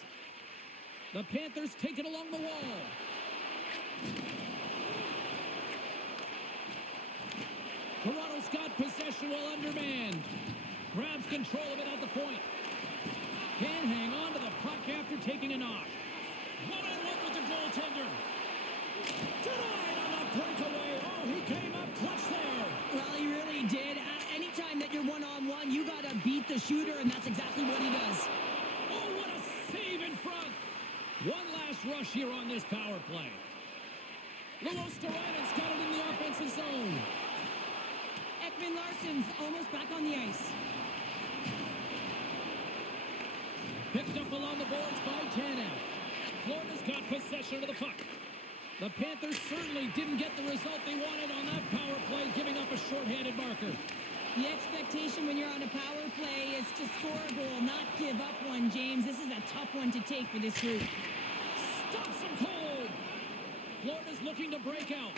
The Panthers take it along the wall. Toronto's got possession while undermanned. Grabs control of it at the point. Can't hang on to the puck after taking a knock. One-on-one with the goaltender. Denied on the breakaway. Oh, he came up clutch there. Well, he really did. Anytime that you're one-on-one, you got to beat the shooter, and that's exactly what he does. Oh, what a save in front. One last rush here on this power play. Luostarinen got it in the offensive zone. Ekman Larsson's almost back on the ice. Picked up along the boards by Tanev. Florida's got possession of the puck. The Panthers certainly didn't get the result they wanted on that power play, giving up a shorthanded marker. The expectation when you're on a power play is to score a goal, not give up one, James. This is a tough one to take for this group. Stops him cold. Florida's looking to break out.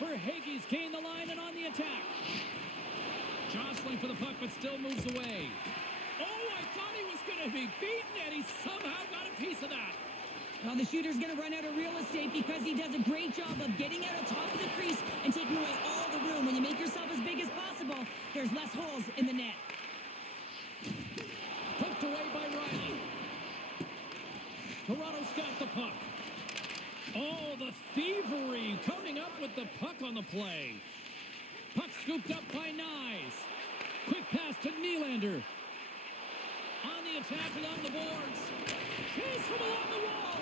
Verhaeghe's gained the line and on the attack. Jostling for the puck, but still moves away. Oh, I thought he was going to be beaten, and he somehow got a piece of that. Well, the shooter's going to run out of real estate because he does a great job of getting out of top of the crease and taking away all the room. When you make yourself as big as possible, there's less holes in the net. Poked away by Riley. Toronto's got the puck. Oh, the thievery coming up with the puck on the play. Puck scooped up by Nyes. Quick pass to Nylander. On the attack along the boards. Chase from along the wall.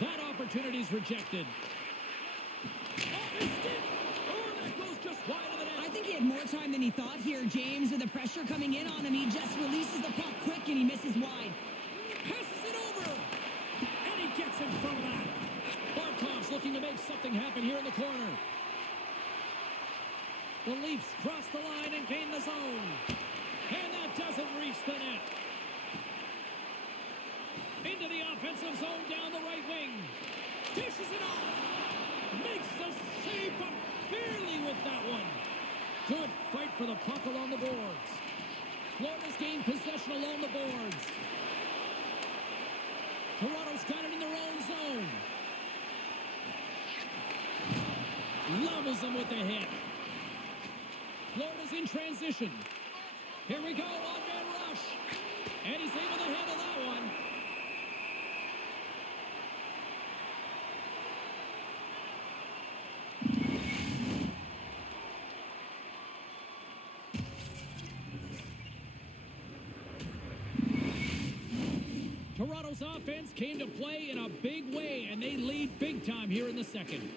That opportunity's rejected. Off his stick. Oh, that goes just wide of the net. I think he had more time than he thought here, James. With the pressure coming in on him, he just releases the puck quick and he misses wide. Passes it over. And he gets in front of that. Barkov's looking to make something happen here in the corner. The Leafs cross the line and gain the zone. And that doesn't reach the net. Into the offensive zone down the right wing. Dishes it off. Makes the save, but barely with that one. Good fight for the puck along the boards. Florida's gained possession along the boards. Toronto's got it in their own zone. Levels them with the hit. Florida's in transition. Here we go, on-man rush. And he's able to handle that one. Toronto's offense came to play in a big way, and they lead big time here in the second.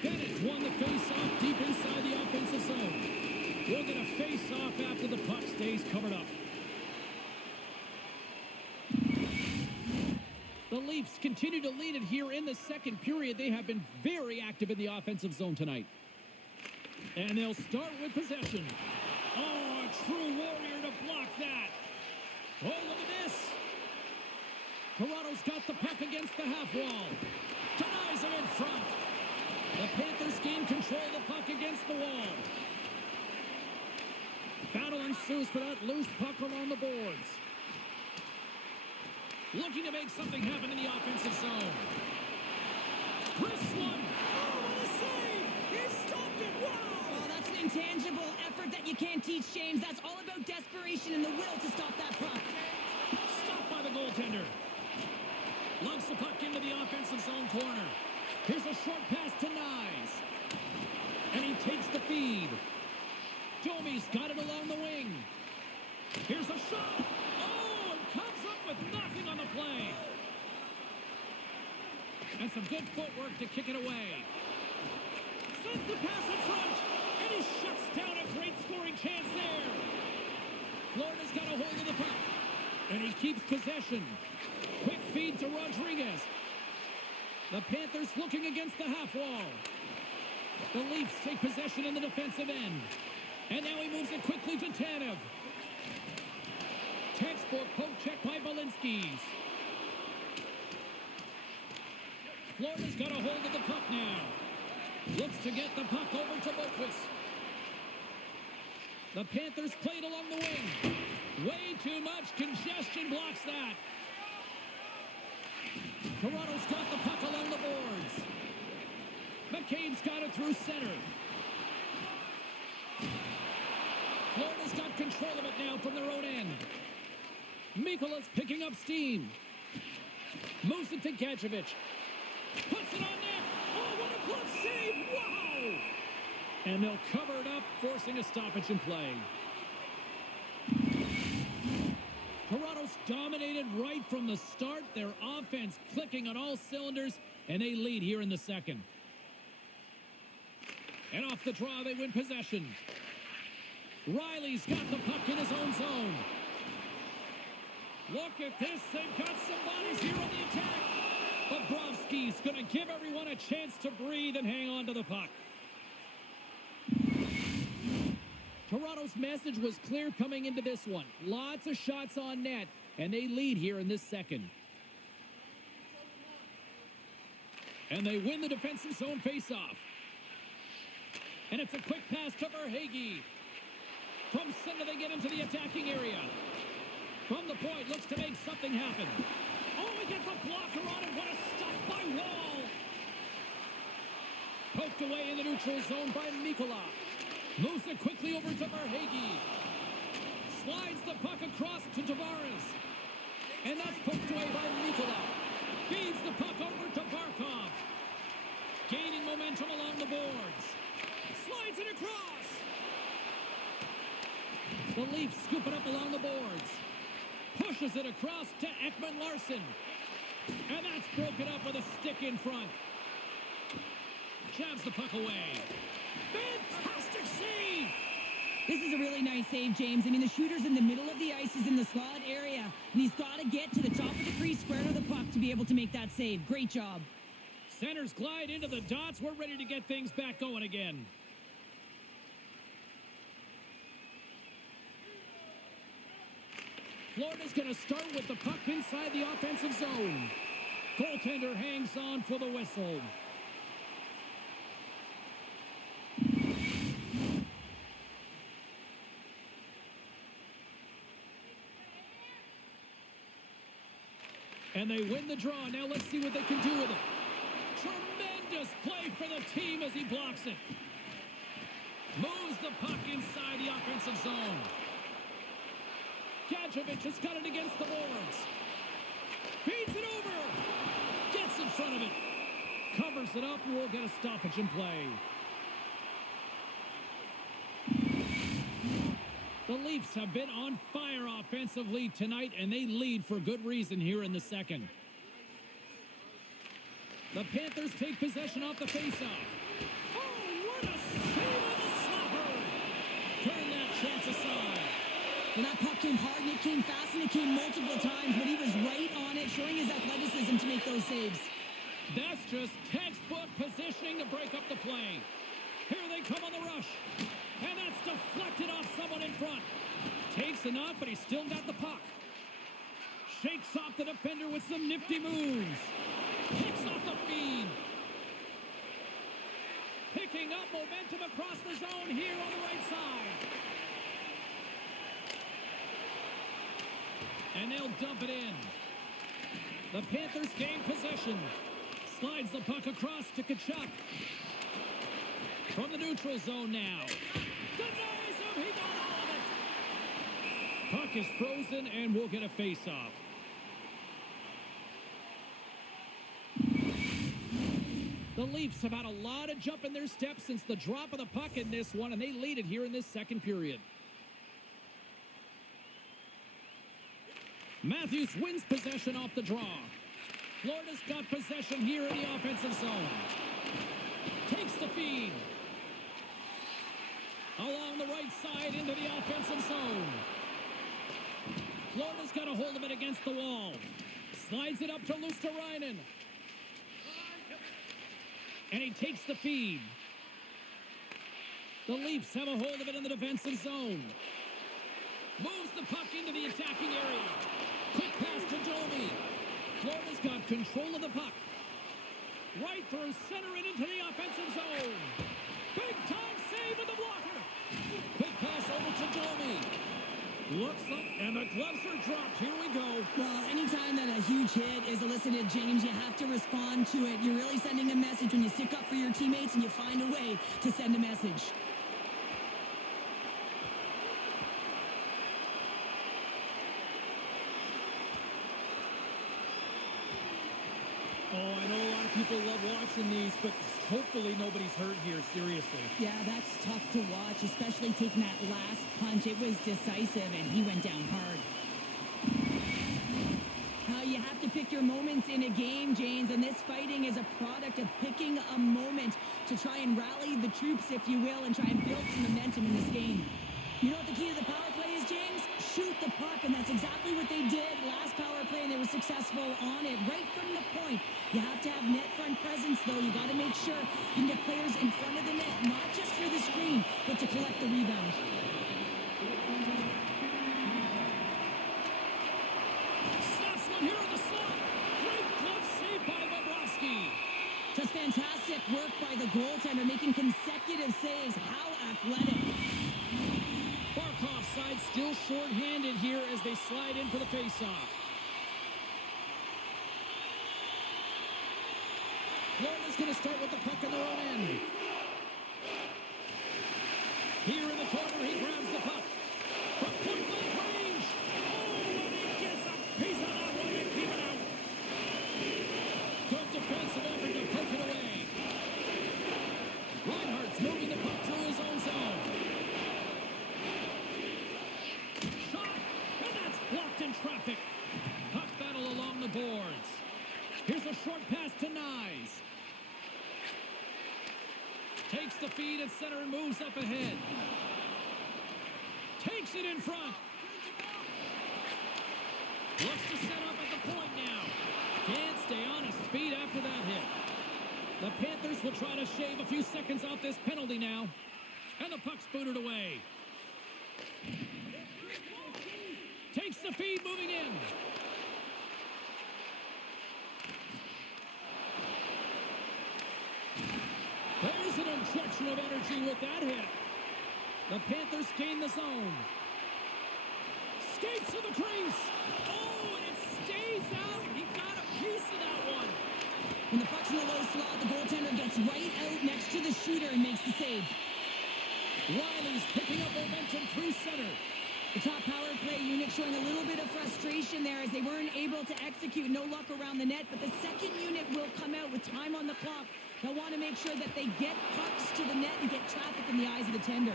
Bennett's won the face-off deep inside the offensive zone. We're going to face off after the puck stays covered up. The Leafs continue to lead it here in the second period. They have been very active in the offensive zone tonight. And they'll start with possession. Oh, a true warrior to block that. Oh, look at this. Toronto's got the puck against the half wall. Denies him in front. The Panthers gain control of the puck against the wall. Battle ensues for that loose puck along the boards. Looking to make something happen in the offensive zone. Chris one. Oh, what a save! He stopped it! Wow! Oh, that's an intangible effort that you can't teach, James. That's all about desperation and the will to stop that puck. Stopped by the goaltender. Lugs the puck into the offensive zone corner. Here's a short pass to Nyes. And he takes the feed. Domi's got it along the wing. Here's a shot. Oh, and comes up with nothing on the play. And some good footwork to kick it away. Sends the pass in front. And he shuts down a great scoring chance there. Florida's got a hold of the puck. And he keeps possession. Quick feed to Rodriguez. The Panthers looking against the half wall. The Leafs take possession in the defensive end. And now he moves it quickly to Tanev. Textbook poke check by Balinskis. Florida's got a hold of the puck now. Looks to get the puck over to Boquist. The Panthers played along the wing. Way too much congestion blocks that. Toronto's got the puck along the boards. McCabe's got it through center. Florida's got control of it now from their own end. Mikola's picking up steam. Moves it to Gadjevich. Puts it on net. Oh, what a glove save! Wow! And they'll cover it up, forcing a stoppage in play. Toronto's dominated right from the start. Their offense clicking on all cylinders, and they lead here in the second. And off the draw, they win possession. Riley's got the puck in his own zone. Look at this. They've got some bodies here on the attack. Bobrovsky's going to give everyone a chance to breathe and hang on to the puck. Toronto's message was clear coming into this one. Lots of shots on net, and they lead here in this second. And they win the defensive zone faceoff. And it's a quick pass to Verhaeghe. From center, they get into the attacking area. From the point, looks to make something happen. Oh, he gets a blocker on it. What a stop by Wall. Poked away in the neutral zone by Mikola. Moves it quickly over to Verhaeghe. Slides the puck across to Tavares. And that's poked away by Mikola. Feeds the puck over to Barkov. Gaining momentum along the boards. Slides it across. The Leafs scoop it up along the boards. Pushes it across to Ekman Larson. And that's broken up with a stick in front. Jabs the puck away. Fantastic save! This is a really nice save, James. I mean, the shooter's in the middle of the ice. He's in the slot area. And he's got to get to the top of the crease, square to the puck to be able to make that save. Great job. Centers glide into the dots. We're ready to get things back going again. Florida's going to start with the puck inside the offensive zone. Goaltender hangs on for the whistle. And they win the draw. Now let's see what they can do with it. Tremendous play for the team as he blocks it. Moves the puck inside the offensive zone. Gadjevich has got it against the boards. Feeds it over. Gets in front of it. Covers it up. We'll get a stoppage in play. The Leafs have been on fire offensively tonight, and they lead for good reason here in the second. The Panthers take possession off the faceoff. Oh, what a save on the slapper! Turn that chance aside. And that puck came hard, and it came fast, and it came multiple times, but he was right on it, showing his athleticism to make those saves. That's just textbook positioning to break up the play. Here they come on the rush. And that's deflected off someone in front. Takes a knock, but he's still got the puck. Shakes off the defender with some nifty moves. Picks off the feed. Picking up momentum across the zone here on the right side. And they'll dump it in. The Panthers gain possession. Slides the puck across to Tkachuk. From the neutral zone now. Denies him, he got all of it. Puck is frozen and we'll get a face-off. The Leafs have had a lot of jump in their steps since the drop of the puck in this one, and they lead it here in this second period. Matthews wins possession off the draw. Florida's got possession here in the offensive zone. Takes the feed. Along the right side into the offensive zone. Florida's got a hold of it against the wall. Slides it up to Luosterainen. And he takes the feed. The Leafs have a hold of it in the defensive zone. Moves the puck into the attacking area. Quick pass to Domi. Florida's got control of the puck. Right through center and into the offensive zone. Big time save with the blocker. Quick pass over to Domi. Looks like, and the gloves are dropped. Here we go. Well, anytime that a huge hit is elicited, James, you have to respond to it. You're really sending a message when you stick up for your teammates and you find a way to send a message. Oh, I know a lot of people love watching these, but hopefully nobody's hurt here, seriously. Yeah, that's tough to watch, especially taking that last punch. It was decisive, and he went down hard. You have to pick your moments in a game, James, and this fighting is a product of picking a moment to try and rally the troops, if you will, and try and build some momentum in this game. You know what the key to the power play is, James? Shoot the puck, and that's exactly what they did last power play, and they were successful on it right from the point. You have to have net front presence, though. You got to make sure you can get players in front of the net, not just for the screen, but to collect the rebound. Snaps one here in the slot. Great glove save by Bobrovsky. Just fantastic work by the goaltender, making consecutive saves. How athletic. Barkov's side still short-handed here as they slide in for the face-off. Florida's going to start with the puck in their own end. Here in the corner, he grabs the puck. From point-blank range. Oh, and he gets a piece of that one and keep it out. Good defensive effort to poke it away. Reinhardt's moving the puck through his a short pass to Nyes. Takes the feed at center and moves up ahead. Takes it in front. Looks to set up at the point now. Can't stay on his feet after that hit. The Panthers will try to shave a few seconds off this penalty now. And the puck's booted away. Takes the feed, moving in. There's an injection of energy with that hit. The Panthers gain the zone. Skates to the crease. Oh, and it stays out. He got a piece of that one. When the puck's in the low slot, the goaltender gets right out next to the shooter and makes the save. Riley's picking up momentum through center. The top power play unit showing a little bit of frustration there as they weren't able to execute. No luck around the net, but the second unit will come out with time on the clock. They'll want to make sure that they get pucks to the net and get traffic in the eyes of the tender.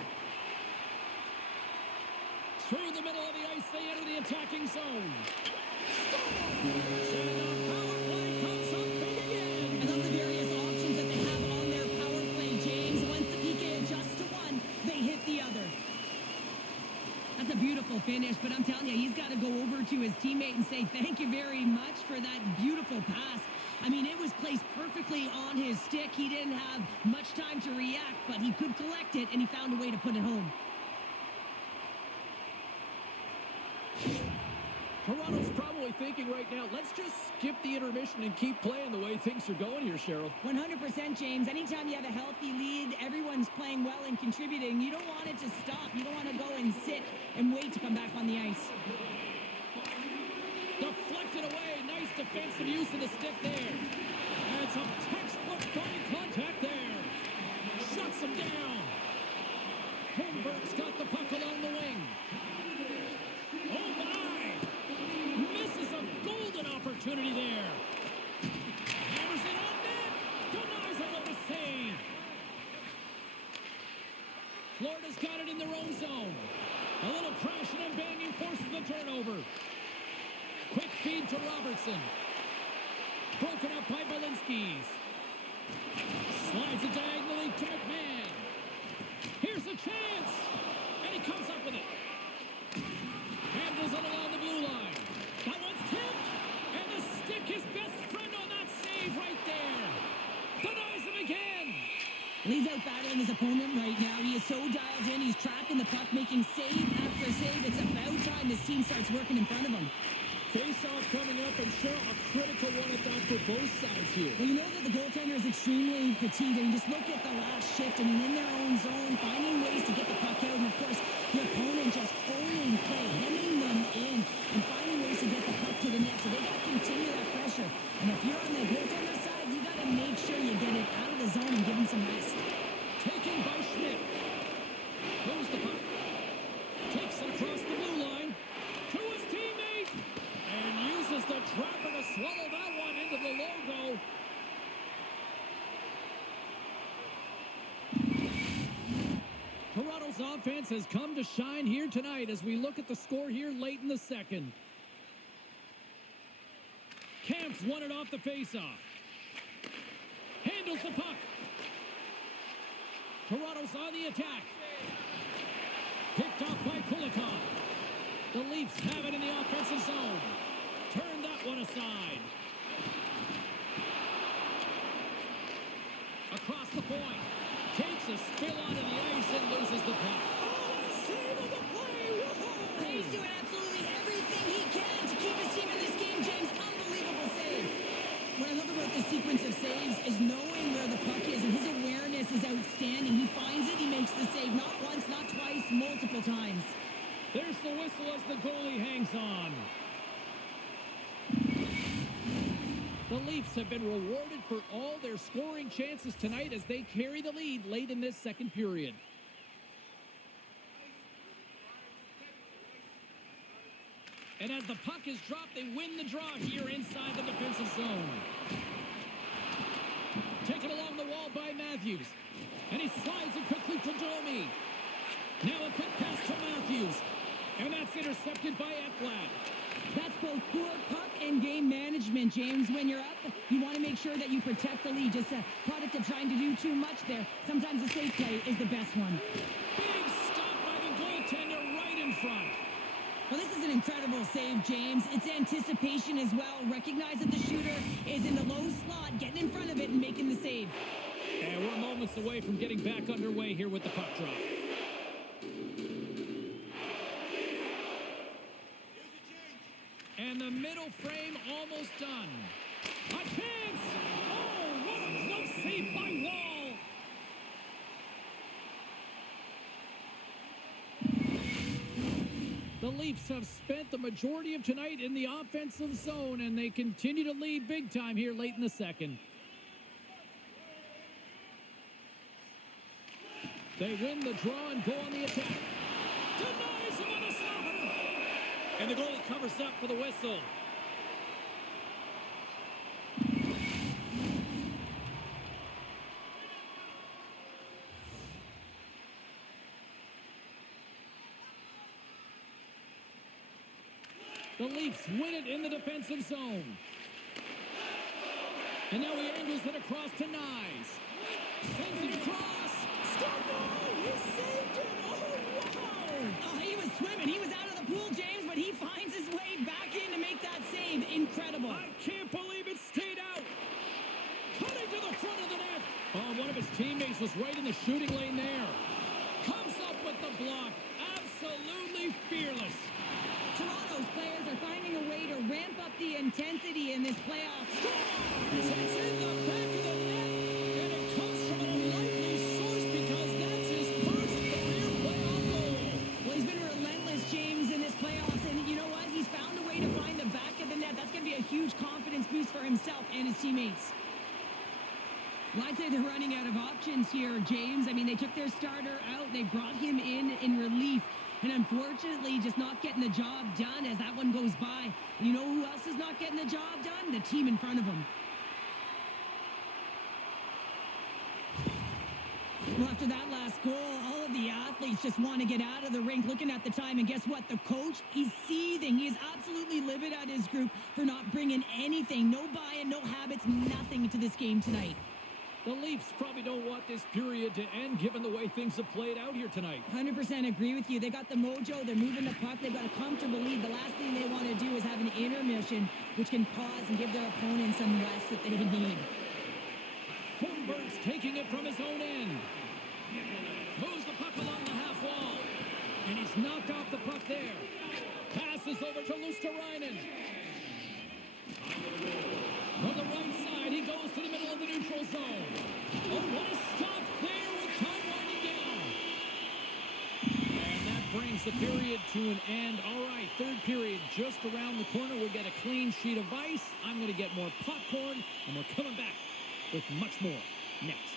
Through the middle of the ice, they enter the attacking zone. And the power play comes up big again. I love the various options that they have on their power play, James. Once the PK adjusts to one, they hit the other. That's a beautiful finish, but I'm telling you, he's got to go over to his teammate and say thank you very much for that beautiful pass. I mean, it was placed perfectly on his stick. He didn't have much time to react, but he could collect it, and he found a way to put it home. Toronto's probably thinking right now, let's just skip the intermission and keep playing the way things are going here, Cheryl. 100%, James. Anytime you have a healthy lead, everyone's playing well and contributing. You don't want it to stop. You don't want to go and sit and wait to come back on the ice. Deflected away. Nice defensive use of the stick there. And some textbook body contact there. Shuts him down. Holmberg's got the puck along the wing. Oh, my. Misses a golden opportunity there. Hammers it on net. Denies it with a save. Florida's got it in their own zone. A little crashing and banging forces the turnover. Quick feed to Robertson. Broken up by Balinskis. Slides it diagonally to McMahon. Here's a chance. And he comes up with it. Handles it along the blue line. That one's tipped. And the stick, his best friend on that save right there. Denies him again. He's out battling his opponent right now. He is so dialed in. He's tracking the puck, making save after save. It's about time this team starts working in front of him. Face-off coming up, and Cheryl, a critical one at that for both sides here. Well, you know that the goaltender is extremely fatigued. I mean, just look at the last shift. I mean, in their own zone, finding ways to get the puck out. And, of course, the opponent just owning play, hemming them in, and finding ways to get the puck to the net. So they got to continue that pressure. And if you're on the goaltender side, you got to make sure you get it out of the zone and give him some rest. Taken by Schmidt. Moves the puck. Takes it across the blue line to his teammate. And uses the trapper to swallow that one into the logo. Toronto's offense has come to shine here tonight as we look at the score here late in the second. Camps won it off the faceoff. Handles the puck. Toronto's on the attack. Picked off by Kulikov. The Leafs have it in the offensive zone. Turn that one aside. Across the point. Takes a spill onto the ice and loses the puck. Oh, a save of the play! Whoa! He's doing absolutely everything he can to keep his team in this game, James. Unbelievable save. What I love about this sequence of saves is knowing where the puck is, and his awareness is outstanding. He finds it, he makes the save. Not once, not twice, multiple times. There's the whistle as the goalie hangs on. The Leafs have been rewarded for all their scoring chances tonight as they carry the lead late in this second period. And as the puck is dropped, they win the draw here inside the defensive zone. Taken along the wall by Matthews. And he slides it quickly to Domi. Now a quick pass to Matthews. And that's intercepted by Ekblad. That's both poor puck and game management, James. When you're up, you want to make sure that you protect the lead. Just a product of trying to do too much there. Sometimes the safe play is the best one. Big stop by the goaltender right in front. Well, this is an incredible save, James. It's anticipation as well. Recognize that the shooter is in the low slot, getting in front of it and making the save. And we're moments away from getting back underway here with the puck drop. And the middle frame almost done. A chance! Oh, what a close save by Wall! The Leafs have spent the majority of tonight in the offensive zone, and they continue to lead big time here late in the second. They win the draw and go on the attack. Denies him on a stopper! And the goalie covers up for the whistle. The Leafs win it in the defensive zone. And now he angles it across to Nyes. Sends it across. Score goal! He saved it! Oh, wow! Oh, he was swimming. He was out of the pool, James, but he finds his way back in to make that save. Incredible. I can't believe it stayed out. Cutting to the front of the net. Oh, one of his teammates was right in the shooting lane there. Comes up with the block. Absolutely fearless. Toronto's players are finding a way to ramp up the intensity in this playoff. Scores! It's in the back of the net. And it comes from an unlikely source because that's his first career playoff goal. Well, he's been relentless, James, in this playoffs. And you know what? He's found a way to find the back of the net. That's going to be a huge confidence boost for himself and his teammates. Well, I'd say they're running out of options here, James. I mean, they took their starter out. They brought him in relief. And unfortunately, just not getting the job done as that one goes by. You know who else is not getting the job done? The team in front of them. Well, after that last goal, all of the athletes just want to get out of the rink looking at the time. And guess what? The coach, he's seething. He is absolutely livid at his group for not bringing anything. No buy-in, no habits, nothing to this game tonight. The Leafs probably don't want this period to end given the way things have played out here tonight. 100% agree with you. They got the mojo. They're moving the puck. They've got a comfortable lead. The last thing they want to do is have an intermission, which can pause and give their opponent some rest that they need. Holmberg's taking it from his own end. Moves the puck along the half wall. And he's knocked off the puck there. Passes over to Luosterainen. From the right side, he goes to the middle of the neutral zone. Oh, what a stop there with time winding down. And that brings the period to an end. All right, third period just around the corner. We'll get a clean sheet of ice. I'm going to get more popcorn, and we're coming back with much more next.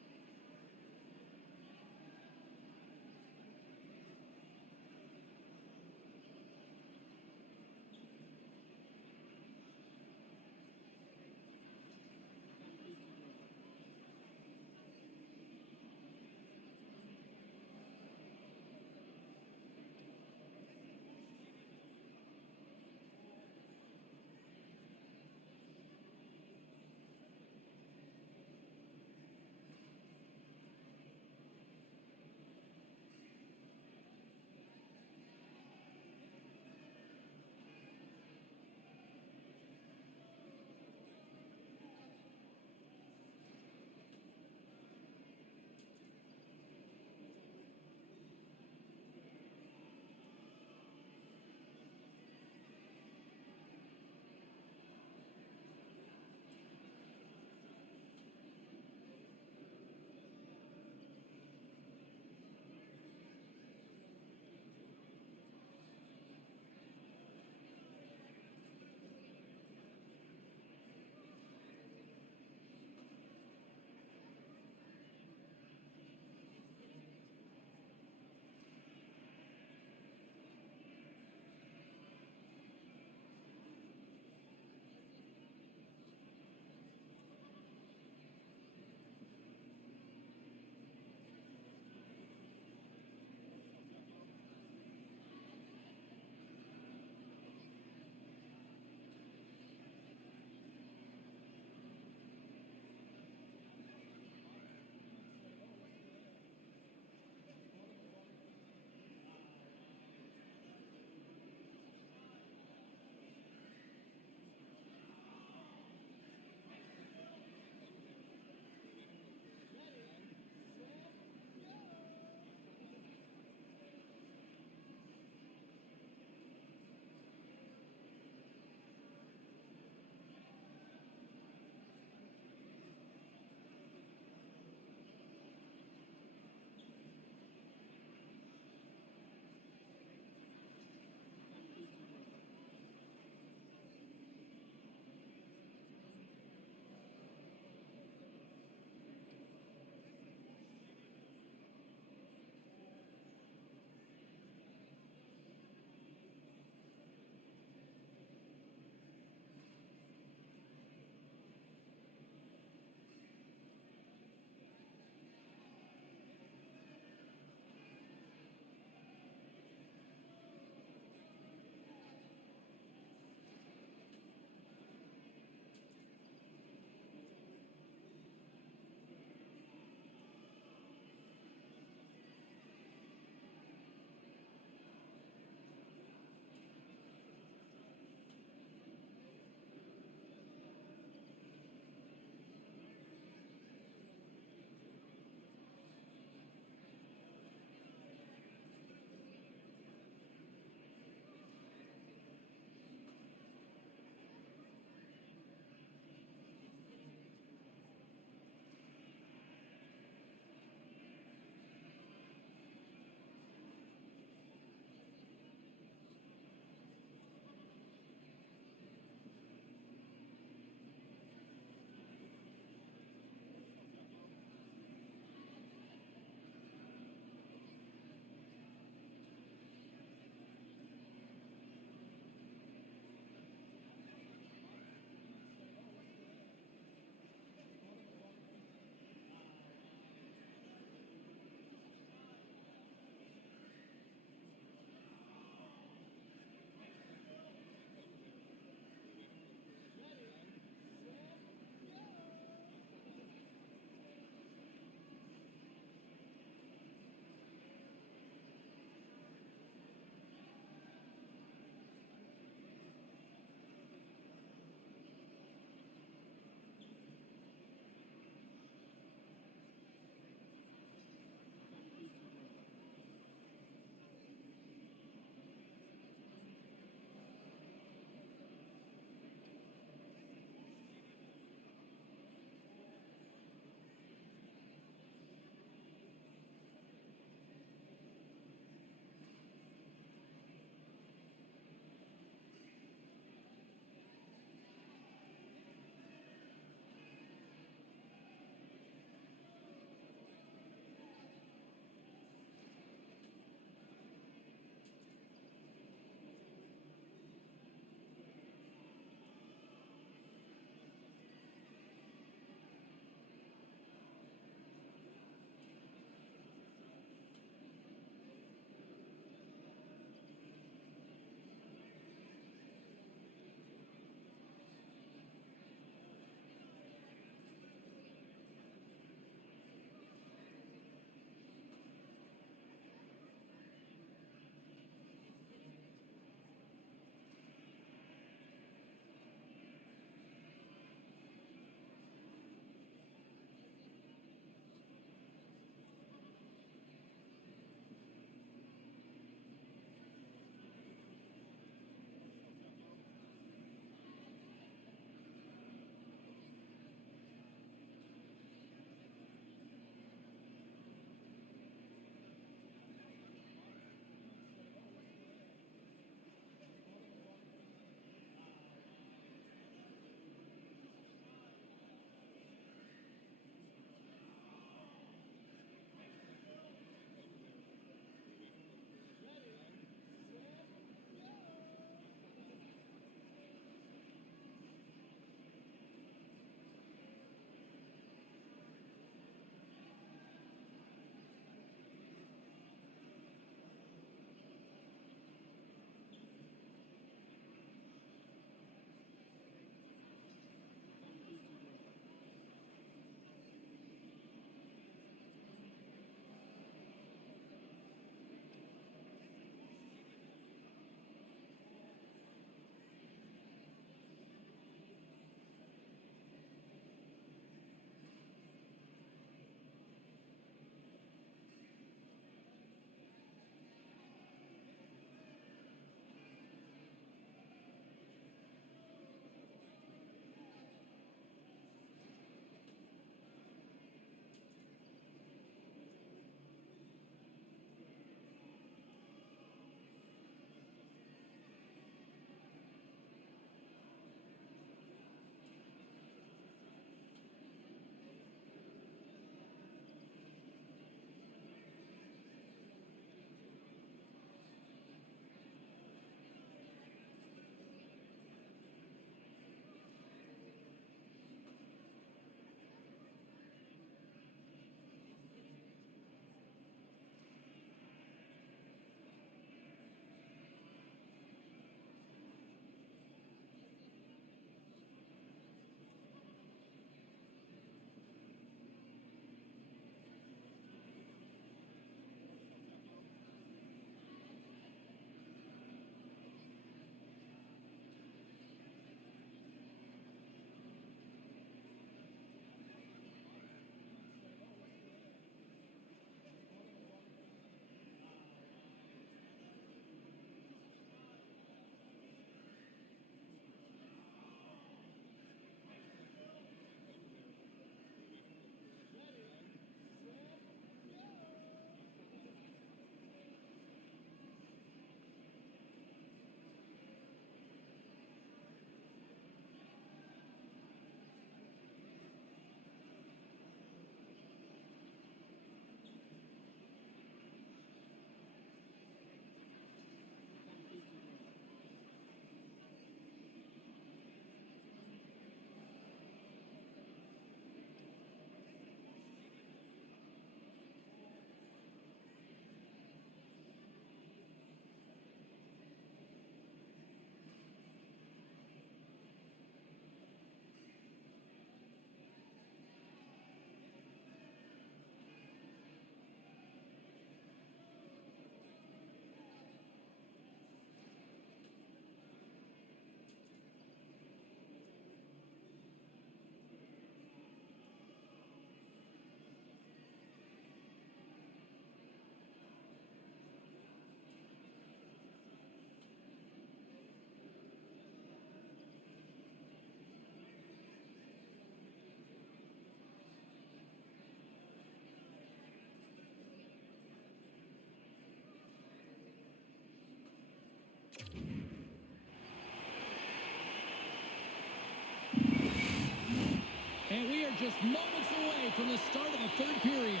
just moments away from the start of the third period.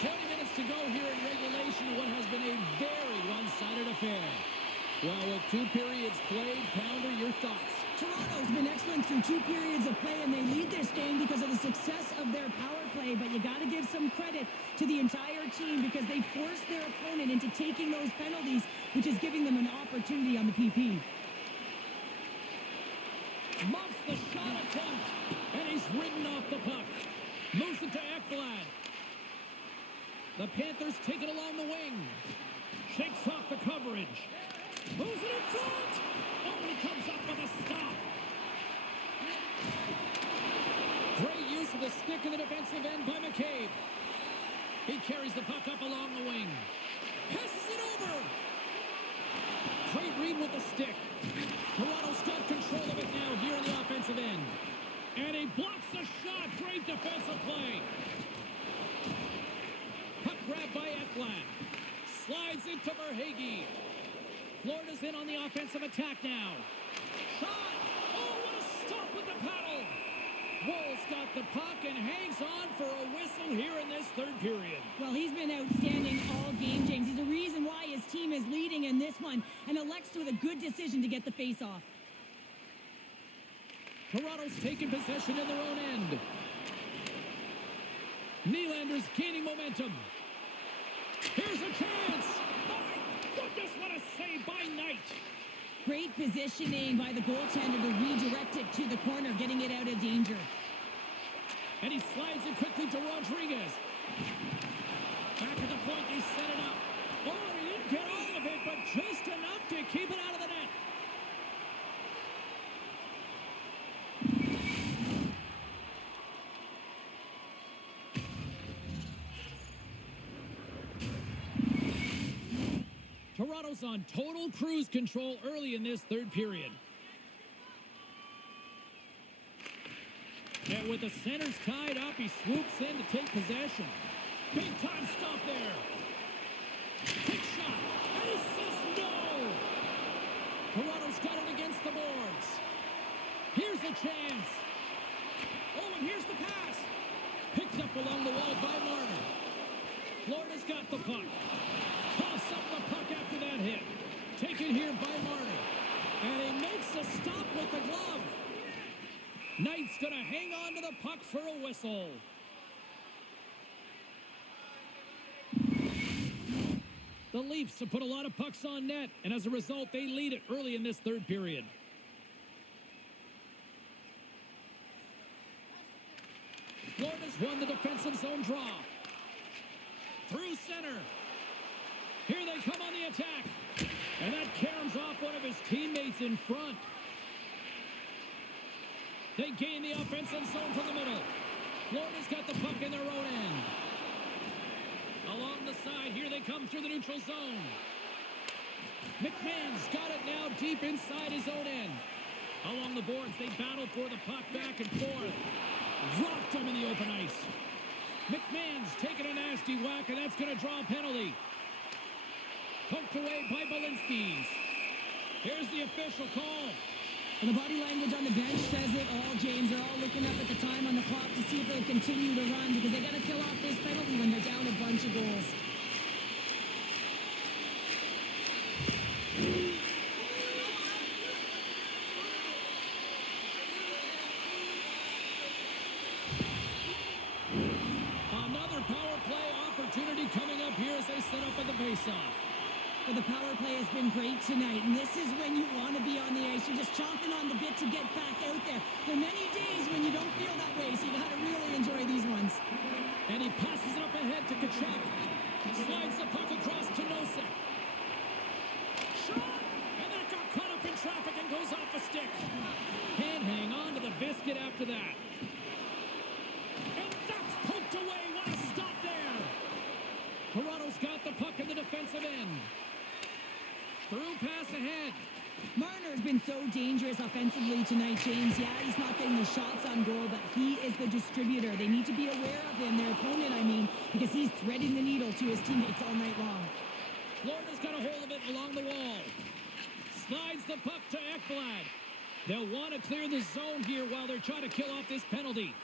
20 minutes to go here in regulation of what has been a very one-sided affair. Well, with 2 periods played, Pounder, your thoughts? Toronto's been excellent through 2 periods of play, and they lead this game because of the success of their power play. But you got to give some credit to the entire team because they forced their opponent into taking those penalties, which is giving them an opportunity on the PP. Muffs the shot attempt, and he's ridden off the puck. Moves it to Ekblad. The Panthers take it along the wing. Shakes off the coverage. Moves it in front. Oh, he comes up with a stop. Great use of the stick in the defensive end by McCabe. He carries the puck up along the wing. Passes it over. Great read with the stick. Toronto's got control of it now here in the offensive end. And he blocks the shot. Great defensive play. Puck grab by Ekblad. Slides into Verhaeghe. Florida's in on the offensive attack now. Shot! Oh, what a stop with the paddle! Wolves got the puck and hangs on for a whistle here in this third period. Well, he's been outstanding all game, James. He's the reason why his team is leading in this one and elects with a good decision to get the face-off. Toronto's taking possession in their own end. Nylander's gaining momentum. Here's a chance! My goodness, what a save by Knight! Great positioning by the goaltender to redirect it to the corner, getting it out of danger. And he slides it quickly to Rodriguez. Back at the point, they set it up. Oh, he didn't get all of it, but just enough to keep it out of the net. Toronto's on total cruise control early in this third period. And with the centers tied up, he swoops in to take possession. Big time stop there. Big shot. And he says no. Toronto's got it against the boards. Here's a chance. Oh, and here's the pass. Picked up along the wall by Marner. Florida's got the puck. Toss up the puck after that hit. Taken here by Marner. And he makes a stop with the glove. Knight's going to hang on to the puck for a whistle. The Leafs have put a lot of pucks on net, and as a result, they lead it early in this third period. Florida's won the defensive zone draw. Through center. Here they come on the attack. And that caroms off one of his teammates in front. They gain the offensive zone from the middle. Florida's got the puck in their own end. Along the side, here they come through the neutral zone. McMahon's got it now deep inside his own end. Along the boards, they battle for the puck back and forth. Rocked him in the open ice. McMahon's taking a nasty whack, and that's going to draw a penalty. Poked away by Balinskis. Here's the official call. And the body language on the bench says it all, James. They're all looking up at the time on the clock to see if they'll continue to run because they got to kill off this penalty when they're down a bunch of goals. Another power play opportunity coming up here as they set up at the faceoff. Well, the power play has been great tonight, and this is when you want to be on the ice. You're just chomping on the bit to get back out there. There are many days when you don't feel that way, so you got to really enjoy these ones. And he passes it up ahead to Kachuk. Slides the puck across to Nosek. Shot! And that got caught up in traffic and goes off a stick. Can't hang on to the biscuit after that. And that's poked away. What a stop there. Toronto's got the puck in the defensive end. Through pass ahead. Marner's been so dangerous offensively tonight, James. Yeah, he's not getting the shots on goal, but he is the distributor. They need to be aware of him, their opponent, I mean, because he's threading the needle to his teammates all night long. Florida's got a hold of it along the wall. Slides the puck to Ekblad. They'll want to clear the zone here while they're trying to kill off this penalty.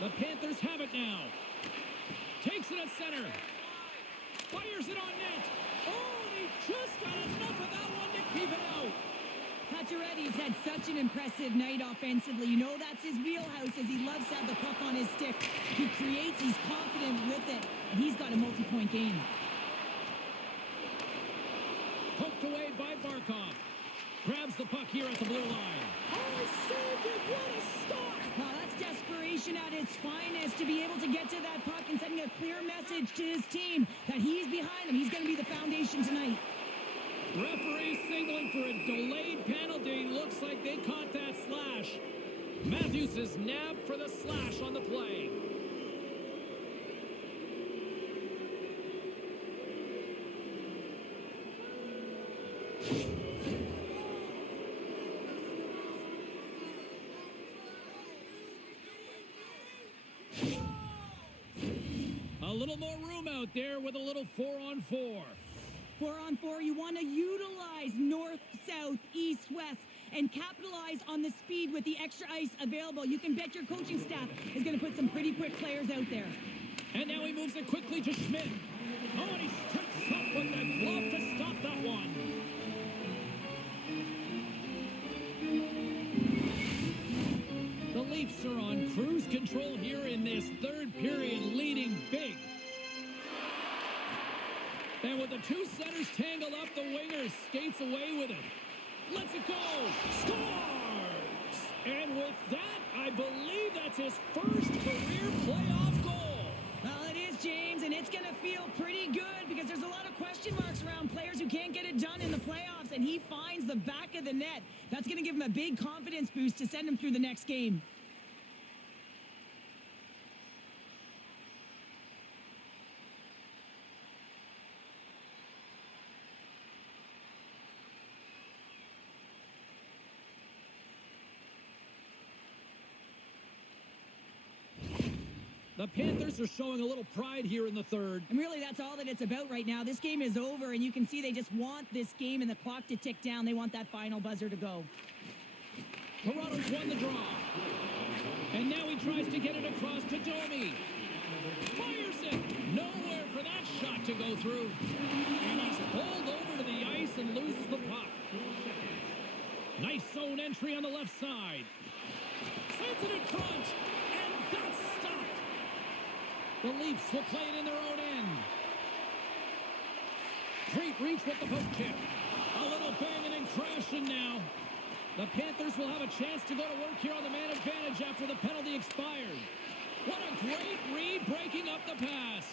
The Panthers have it now. Takes it at center. Fires it on net. Oh, and he just got enough of that one to keep it out. Pacioretty's had such an impressive night offensively. You know that's his wheelhouse, as he loves to have the puck on his stick. He creates, he's confident with it, and he's got a multi-point game. Poked away by Barkov. Grabs the puck here at the blue line. Oh, he saved it. What a stop. Well, that's desperation at its finest, to be able to get to that puck and sending a clear message to his team that he's behind him. He's going to be the foundation tonight. Referee signaling for a delayed penalty. Looks like they caught that slash. Matthews is nabbed for the slash on the play. A little more room out there with a little 4-on-4. 4-on-4, you want to utilize north, south, east, west, and capitalize on the speed with the extra ice available. You can bet your coaching staff is going to put some pretty quick players out there. And now he moves it quickly to Schmidt. Oh, and he sticks up with the glove to stop that one. The Leafs are on cruise control here in this third period, leading big. And with the two centers tangled up, the winger skates away with it. Lets it go. Scores! And with that, I believe that's his first career playoff goal. Well, it is, James, and it's going to feel pretty good because there's a lot of question marks around players who can't get it done in the playoffs, and he finds the back of the net. That's going to give him a big confidence boost to send him through the next game. The Panthers are showing a little pride here in the third. And really, that's all that it's about right now. This game is over, and you can see they just want this game and the clock to tick down. They want that final buzzer to go. Toronto's won the draw. And now he tries to get it across to Domi. Fires it. Nowhere for that shot to go through. And he's pulled over to the ice and loses the puck. Nice zone entry on the left side. Sends it in front. And that's stopped. The Leafs will play it in their own end. Great reach with the poke check. A little banging and crashing now. The Panthers will have a chance to go to work here on the man advantage after the penalty expired. What a great read, breaking up the pass.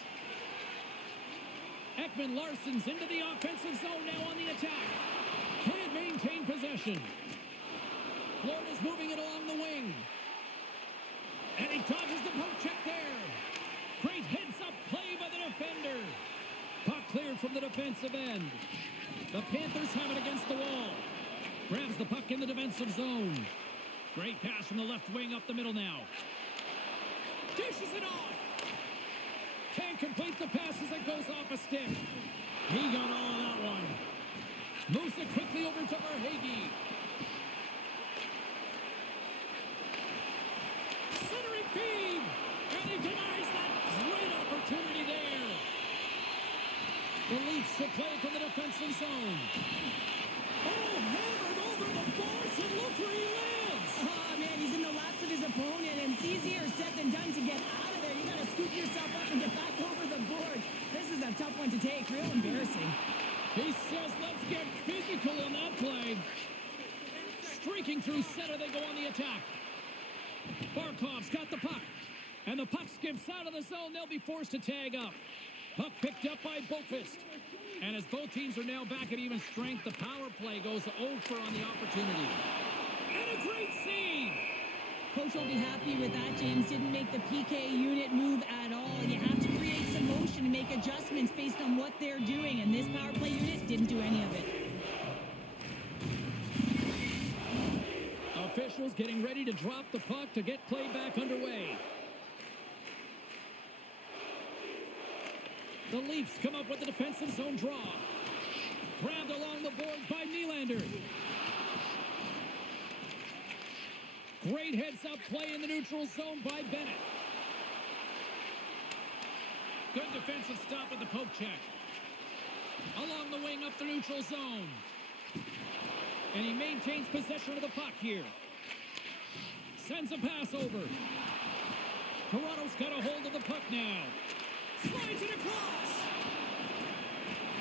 Ekman-Larsson's into the offensive zone now on the attack. Can't maintain possession. Florida's moving it along the wing. And he dodges the poke check there. Great heads-up play by the defender. Puck cleared from the defensive end. The Panthers have it against the wall. Grabs the puck in the defensive zone. Great pass from the left wing up the middle now. Dishes it off. Can't complete the pass as it goes off a stick. He got all of that one. Moves it quickly over to Verhaeghe. Centering feed. And he denies that great opportunity there. The Leafs will play from the defensive zone. Oh, hammered over the boards, and look where he lands. Oh, man, he's in the laps of his opponent, and it's easier said than done to get out of there. You got to scoop yourself up and get back over the boards. This is a tough one to take. Real embarrassing. He says, let's get physical on that play. Streaking through center, they go on the attack. Barkov's got the puck. And the puck skips out of the zone. They'll be forced to tag up. Puck picked up by Boqvist. And as both teams are now back at even strength, the power play goes over on the opportunity. And a great save. Coach will be happy with that, James. Didn't make the PK unit move at all. You have to create some motion and make adjustments based on what they're doing. And this power play unit didn't do any of it. Officials getting ready to drop the puck to get play back underway. The Leafs come up with the defensive zone draw. Grabbed along the boards by Nylander. Great heads-up play in the neutral zone by Bennett. Good defensive stop at the poke check. Along the wing up the neutral zone. And he maintains possession of the puck here. Sends a pass over. Toronto's got a hold of the puck now. Slides it across.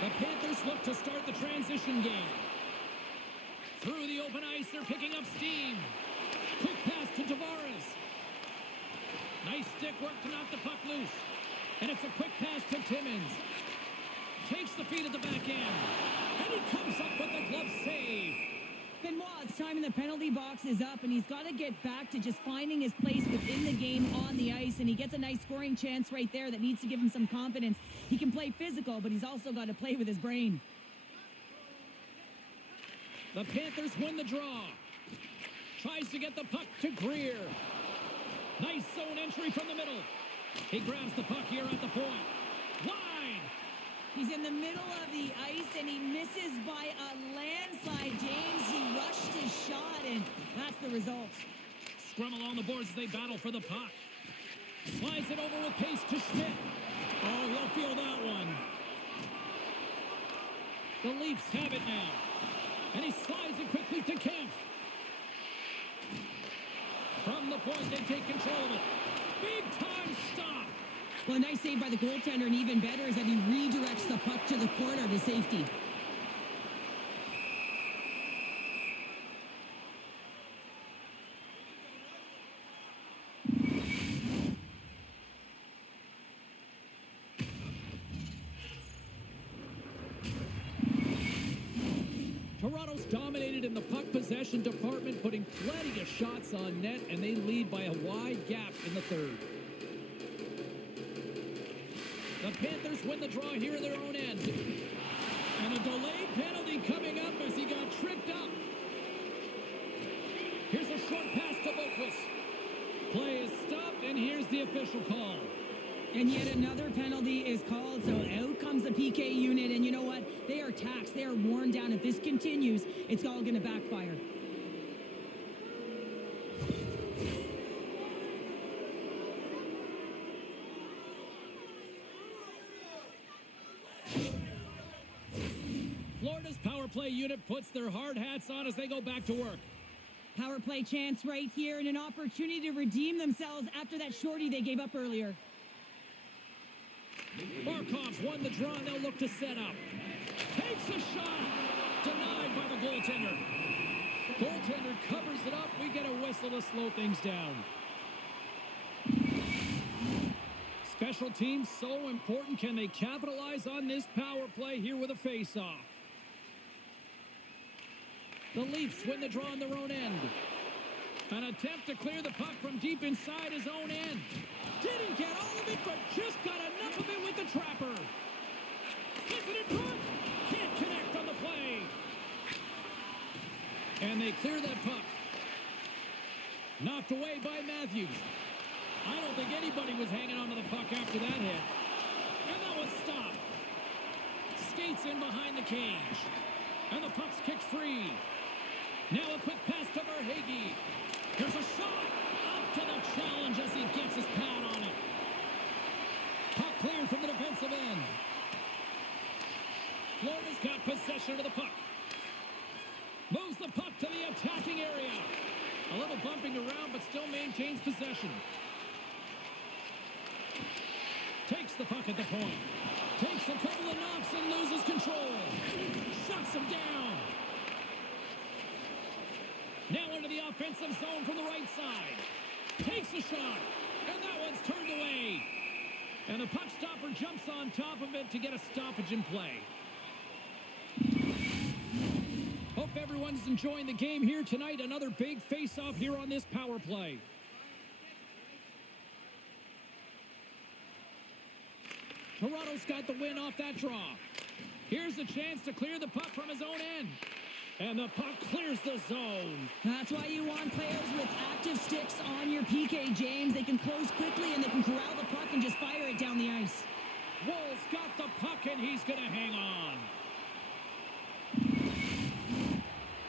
The Panthers look to start the transition game. Through the open ice, they're picking up steam. Quick pass to Tavares. Nice stick work to knock the puck loose. And it's a quick pass to Timmins. Takes the feed at the back end. And he comes up with the glove save. Benoit's time in the penalty box is up, and he's got to get back to just finding his place within the game on the ice, and he gets a nice scoring chance right there that needs to give him some confidence. He can play physical, but he's also got to play with his brain. The Panthers win the draw. Tries to get the puck to Greer. Nice zone entry from the middle. He grabs the puck here at the point. Wide. He's in the middle of the ice, and he misses by a landslide. James, he rushed his shot, and that's the result. Scrum along the boards as they battle for the puck. Slides it over with pace to Schmidt. Oh, he'll feel that one. The Leafs have it now. And he slides it quickly to Kemp. From the point, they take control of it. Big time stop. Well, a nice save by the goaltender, and even better is that he redirects the puck to the corner to safety. Toronto's dominated in the puck possession department, putting plenty of shots on net, and they lead by a wide gap in the third. The Panthers win the draw here in their own end. And a delayed penalty coming up as he got tripped up. Here's a short pass to Boquist. Play is stopped, and here's the official call. And yet another penalty is called, so out comes the PK unit, and you know what? They are taxed. They are worn down. If this continues, it's all going to backfire. Florida's power play unit puts their hard hats on as they go back to work. Power play chance right here, and an opportunity to redeem themselves after that shorty they gave up earlier. Barkov's won the draw, and they'll look to set up. Takes a shot. Denied by the goaltender. Goaltender covers it up. We get a whistle to slow things down. Special teams so important. Can they capitalize on this power play here with a face-off? The Leafs win the draw on their own end. An attempt to clear the puck from deep inside his own end. Didn't get all of it, but just got enough of it with the trapper. Hits it in front. Can't connect on the play. And they clear that puck. Knocked away by Matthews. I don't think anybody was hanging onto the puck after that hit. And that was stopped. Skates in behind the cage. And the puck's kicked free. Now a quick pass to Verhaeghe. There's a shot. Up to the challenge as he gets his pad on it. Puck cleared from the defensive end. Florida's got possession of the puck. Moves the puck to the attacking area. A little bumping around, but still maintains possession. Takes the puck at the point. Takes a couple of knocks and loses control. Shuts him down. Now into the offensive zone from the right side. Takes a shot. And that one's turned away. And the puck stopper jumps on top of it to get a stoppage in play. Hope everyone's enjoying the game here tonight. Another big face-off here on this power play. Toronto's got the win off that draw. Here's a chance to clear the puck from his own end. And the puck clears the zone. That's why you want players with active sticks on your PK, James. They can close quickly, and they can corral the puck and just fire it down the ice. Wool's got the puck, and he's going to hang on.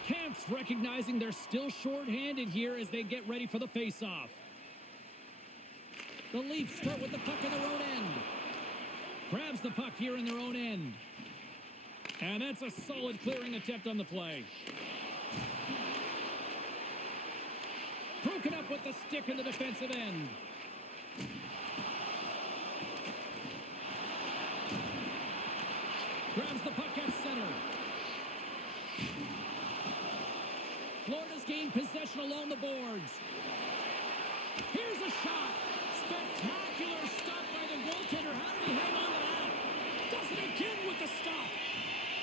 Kampf's Just recognizing they're still short-handed here as they get ready for the face-off. The Leafs start with the puck in their own end. Grabs the puck here in their own end. And that's a solid clearing attempt on the play. Broken up with the stick in the defensive end. Grabs the puck at center. Florida's gained possession along the boards. Here's a shot. Spectacular stop by the goaltender. How did he hang on to that? Does it again with the stop.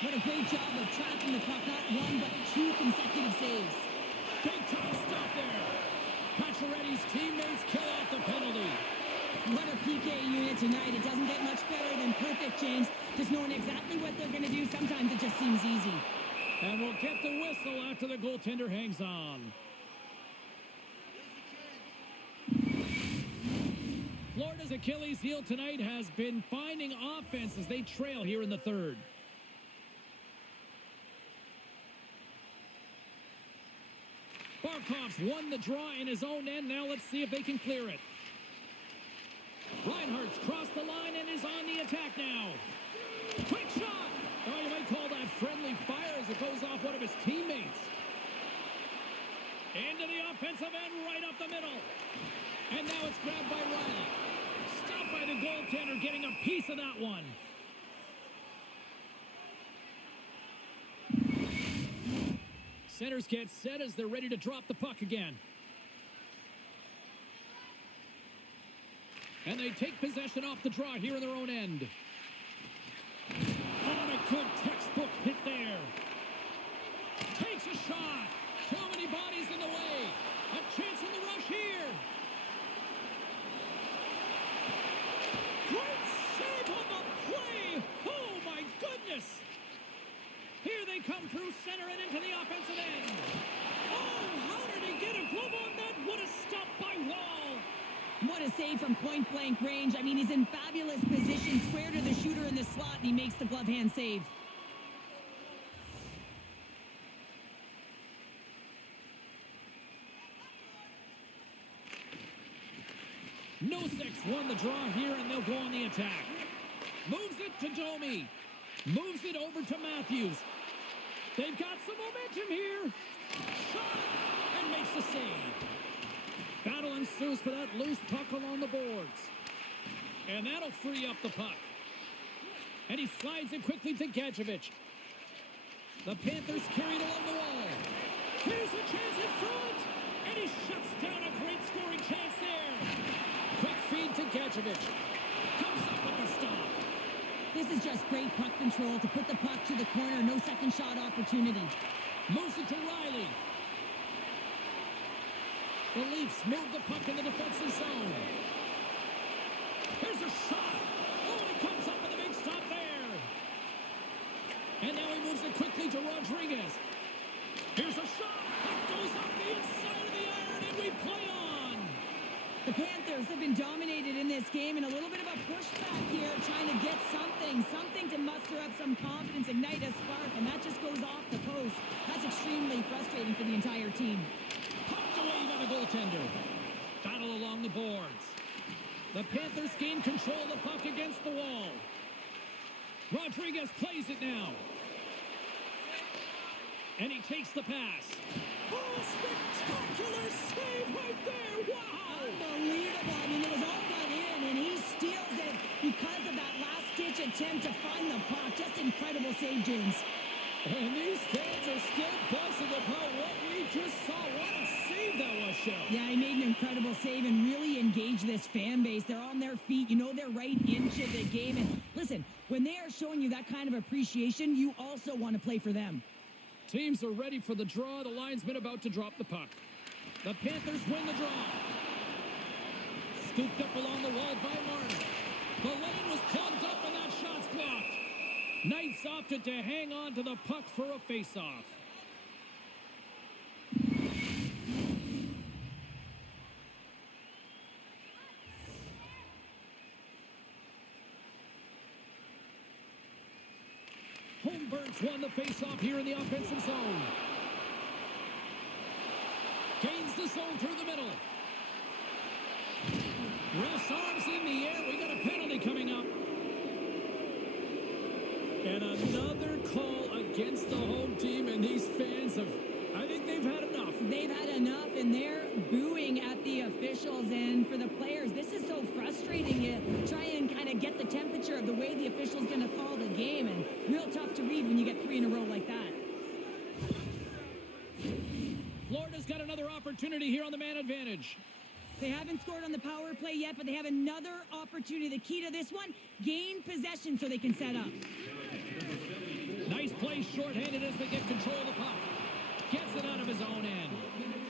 What a great job of tracking the puck. Not one, but two consecutive saves. Big time stop there. Pacioretty's teammates kill off the penalty. What a PK unit tonight. It doesn't get much better than perfect, James. Just knowing exactly what they're going to do. Sometimes it just seems easy. And we'll get the whistle after the goaltender hangs on. Florida's Achilles heel tonight has been finding offense as they trail here in the third. Barkov's won the draw in his own end. Now let's see if they can clear it. Reinhardt's crossed the line and is on the attack now. Quick shot! Oh, you might call that friendly fire as it goes off one of his teammates. Into the offensive end, right up the middle. And now it's grabbed by Riley. Stopped by the goaltender, getting a piece of that one. Centers get set as they're ready to drop the puck again. And they take possession off the draw here in their own end. On a good textbook hit there. Takes a shot. Too many bodies in the way. A chance in the rush here. Great save on the play. Oh, my goodness. Here they come through center and into the offensive end. Oh, how did he get a glove on that? What a stop by Wall. What a save from point-blank range. I mean, he's in fabulous position, square to the shooter in the slot, and he makes the glove hand save. Nosek's won the draw here, and they'll go on the attack. Moves it to Domi. Moves it over to Matthews. They've got some momentum here. Shot, and makes the save. Battle ensues for that loose puck along the boards. And that'll free up the puck. And he slides it quickly to Gadjevich. The Panthers carried along the wall. Here's a chance in front. And he shuts down a great scoring chance there. Quick feed to Gadjevich. Comes up with the stop. This is just great puck control to put the puck to the corner. No second shot opportunity. Moves it to Riley. The Leafs move the puck in the defensive zone. Here's a shot. Oh, and he comes up with a big stop there. And now he moves it quickly to Rodriguez. Here's a shot. It goes up the inside of the iron, and we play on. The Panthers have been dominated in this game, and a little bit of a pushback here, trying to get something to muster up some confidence, ignite a spark, and that just goes off the post. That's extremely frustrating for the entire team. Pumped away by the goaltender. Battle along the boards. The Panthers gain control of the puck against the wall. Rodriguez plays it now. And he takes the pass. Oh, spectacular save right there. Wow. Unbelievable. I mean, it was all but in, and he steals it because of that last-ditch attempt to find the puck. Just incredible save, James. And these fans are still buzzing about what we just saw. What a save that was, Shell. Yeah, he made an incredible save and really engaged this fan base. They're on their feet. You know they're right into the game. And listen, when they are showing you that kind of appreciation, you also want to play for them. Teams are ready for the draw. The linesman about to drop the puck. The Panthers win the draw. Scooped up along the wall by Martin. The lane was plugged up and that shot's blocked. Knights opted to hang on to the puck for a face-off. Holmberg's won the face-off here in the offensive zone. zone through the middle. Ref's arms in the air. We got a penalty coming up. And another call against the home team, and these fans have, I think they've had enough. They've had enough, and they're booing at the officials. And for the players, this is so frustrating. You try and kind of get the temperature of the way the official's going to call the game, and real tough to read when you get 3 in a row like that. Florida's got another opportunity here on the man advantage. They haven't scored on the power play yet, but they have another opportunity. The key to this one, gain possession so they can set up. Nice play shorthanded as they get control of the puck. Gets it out of his own end.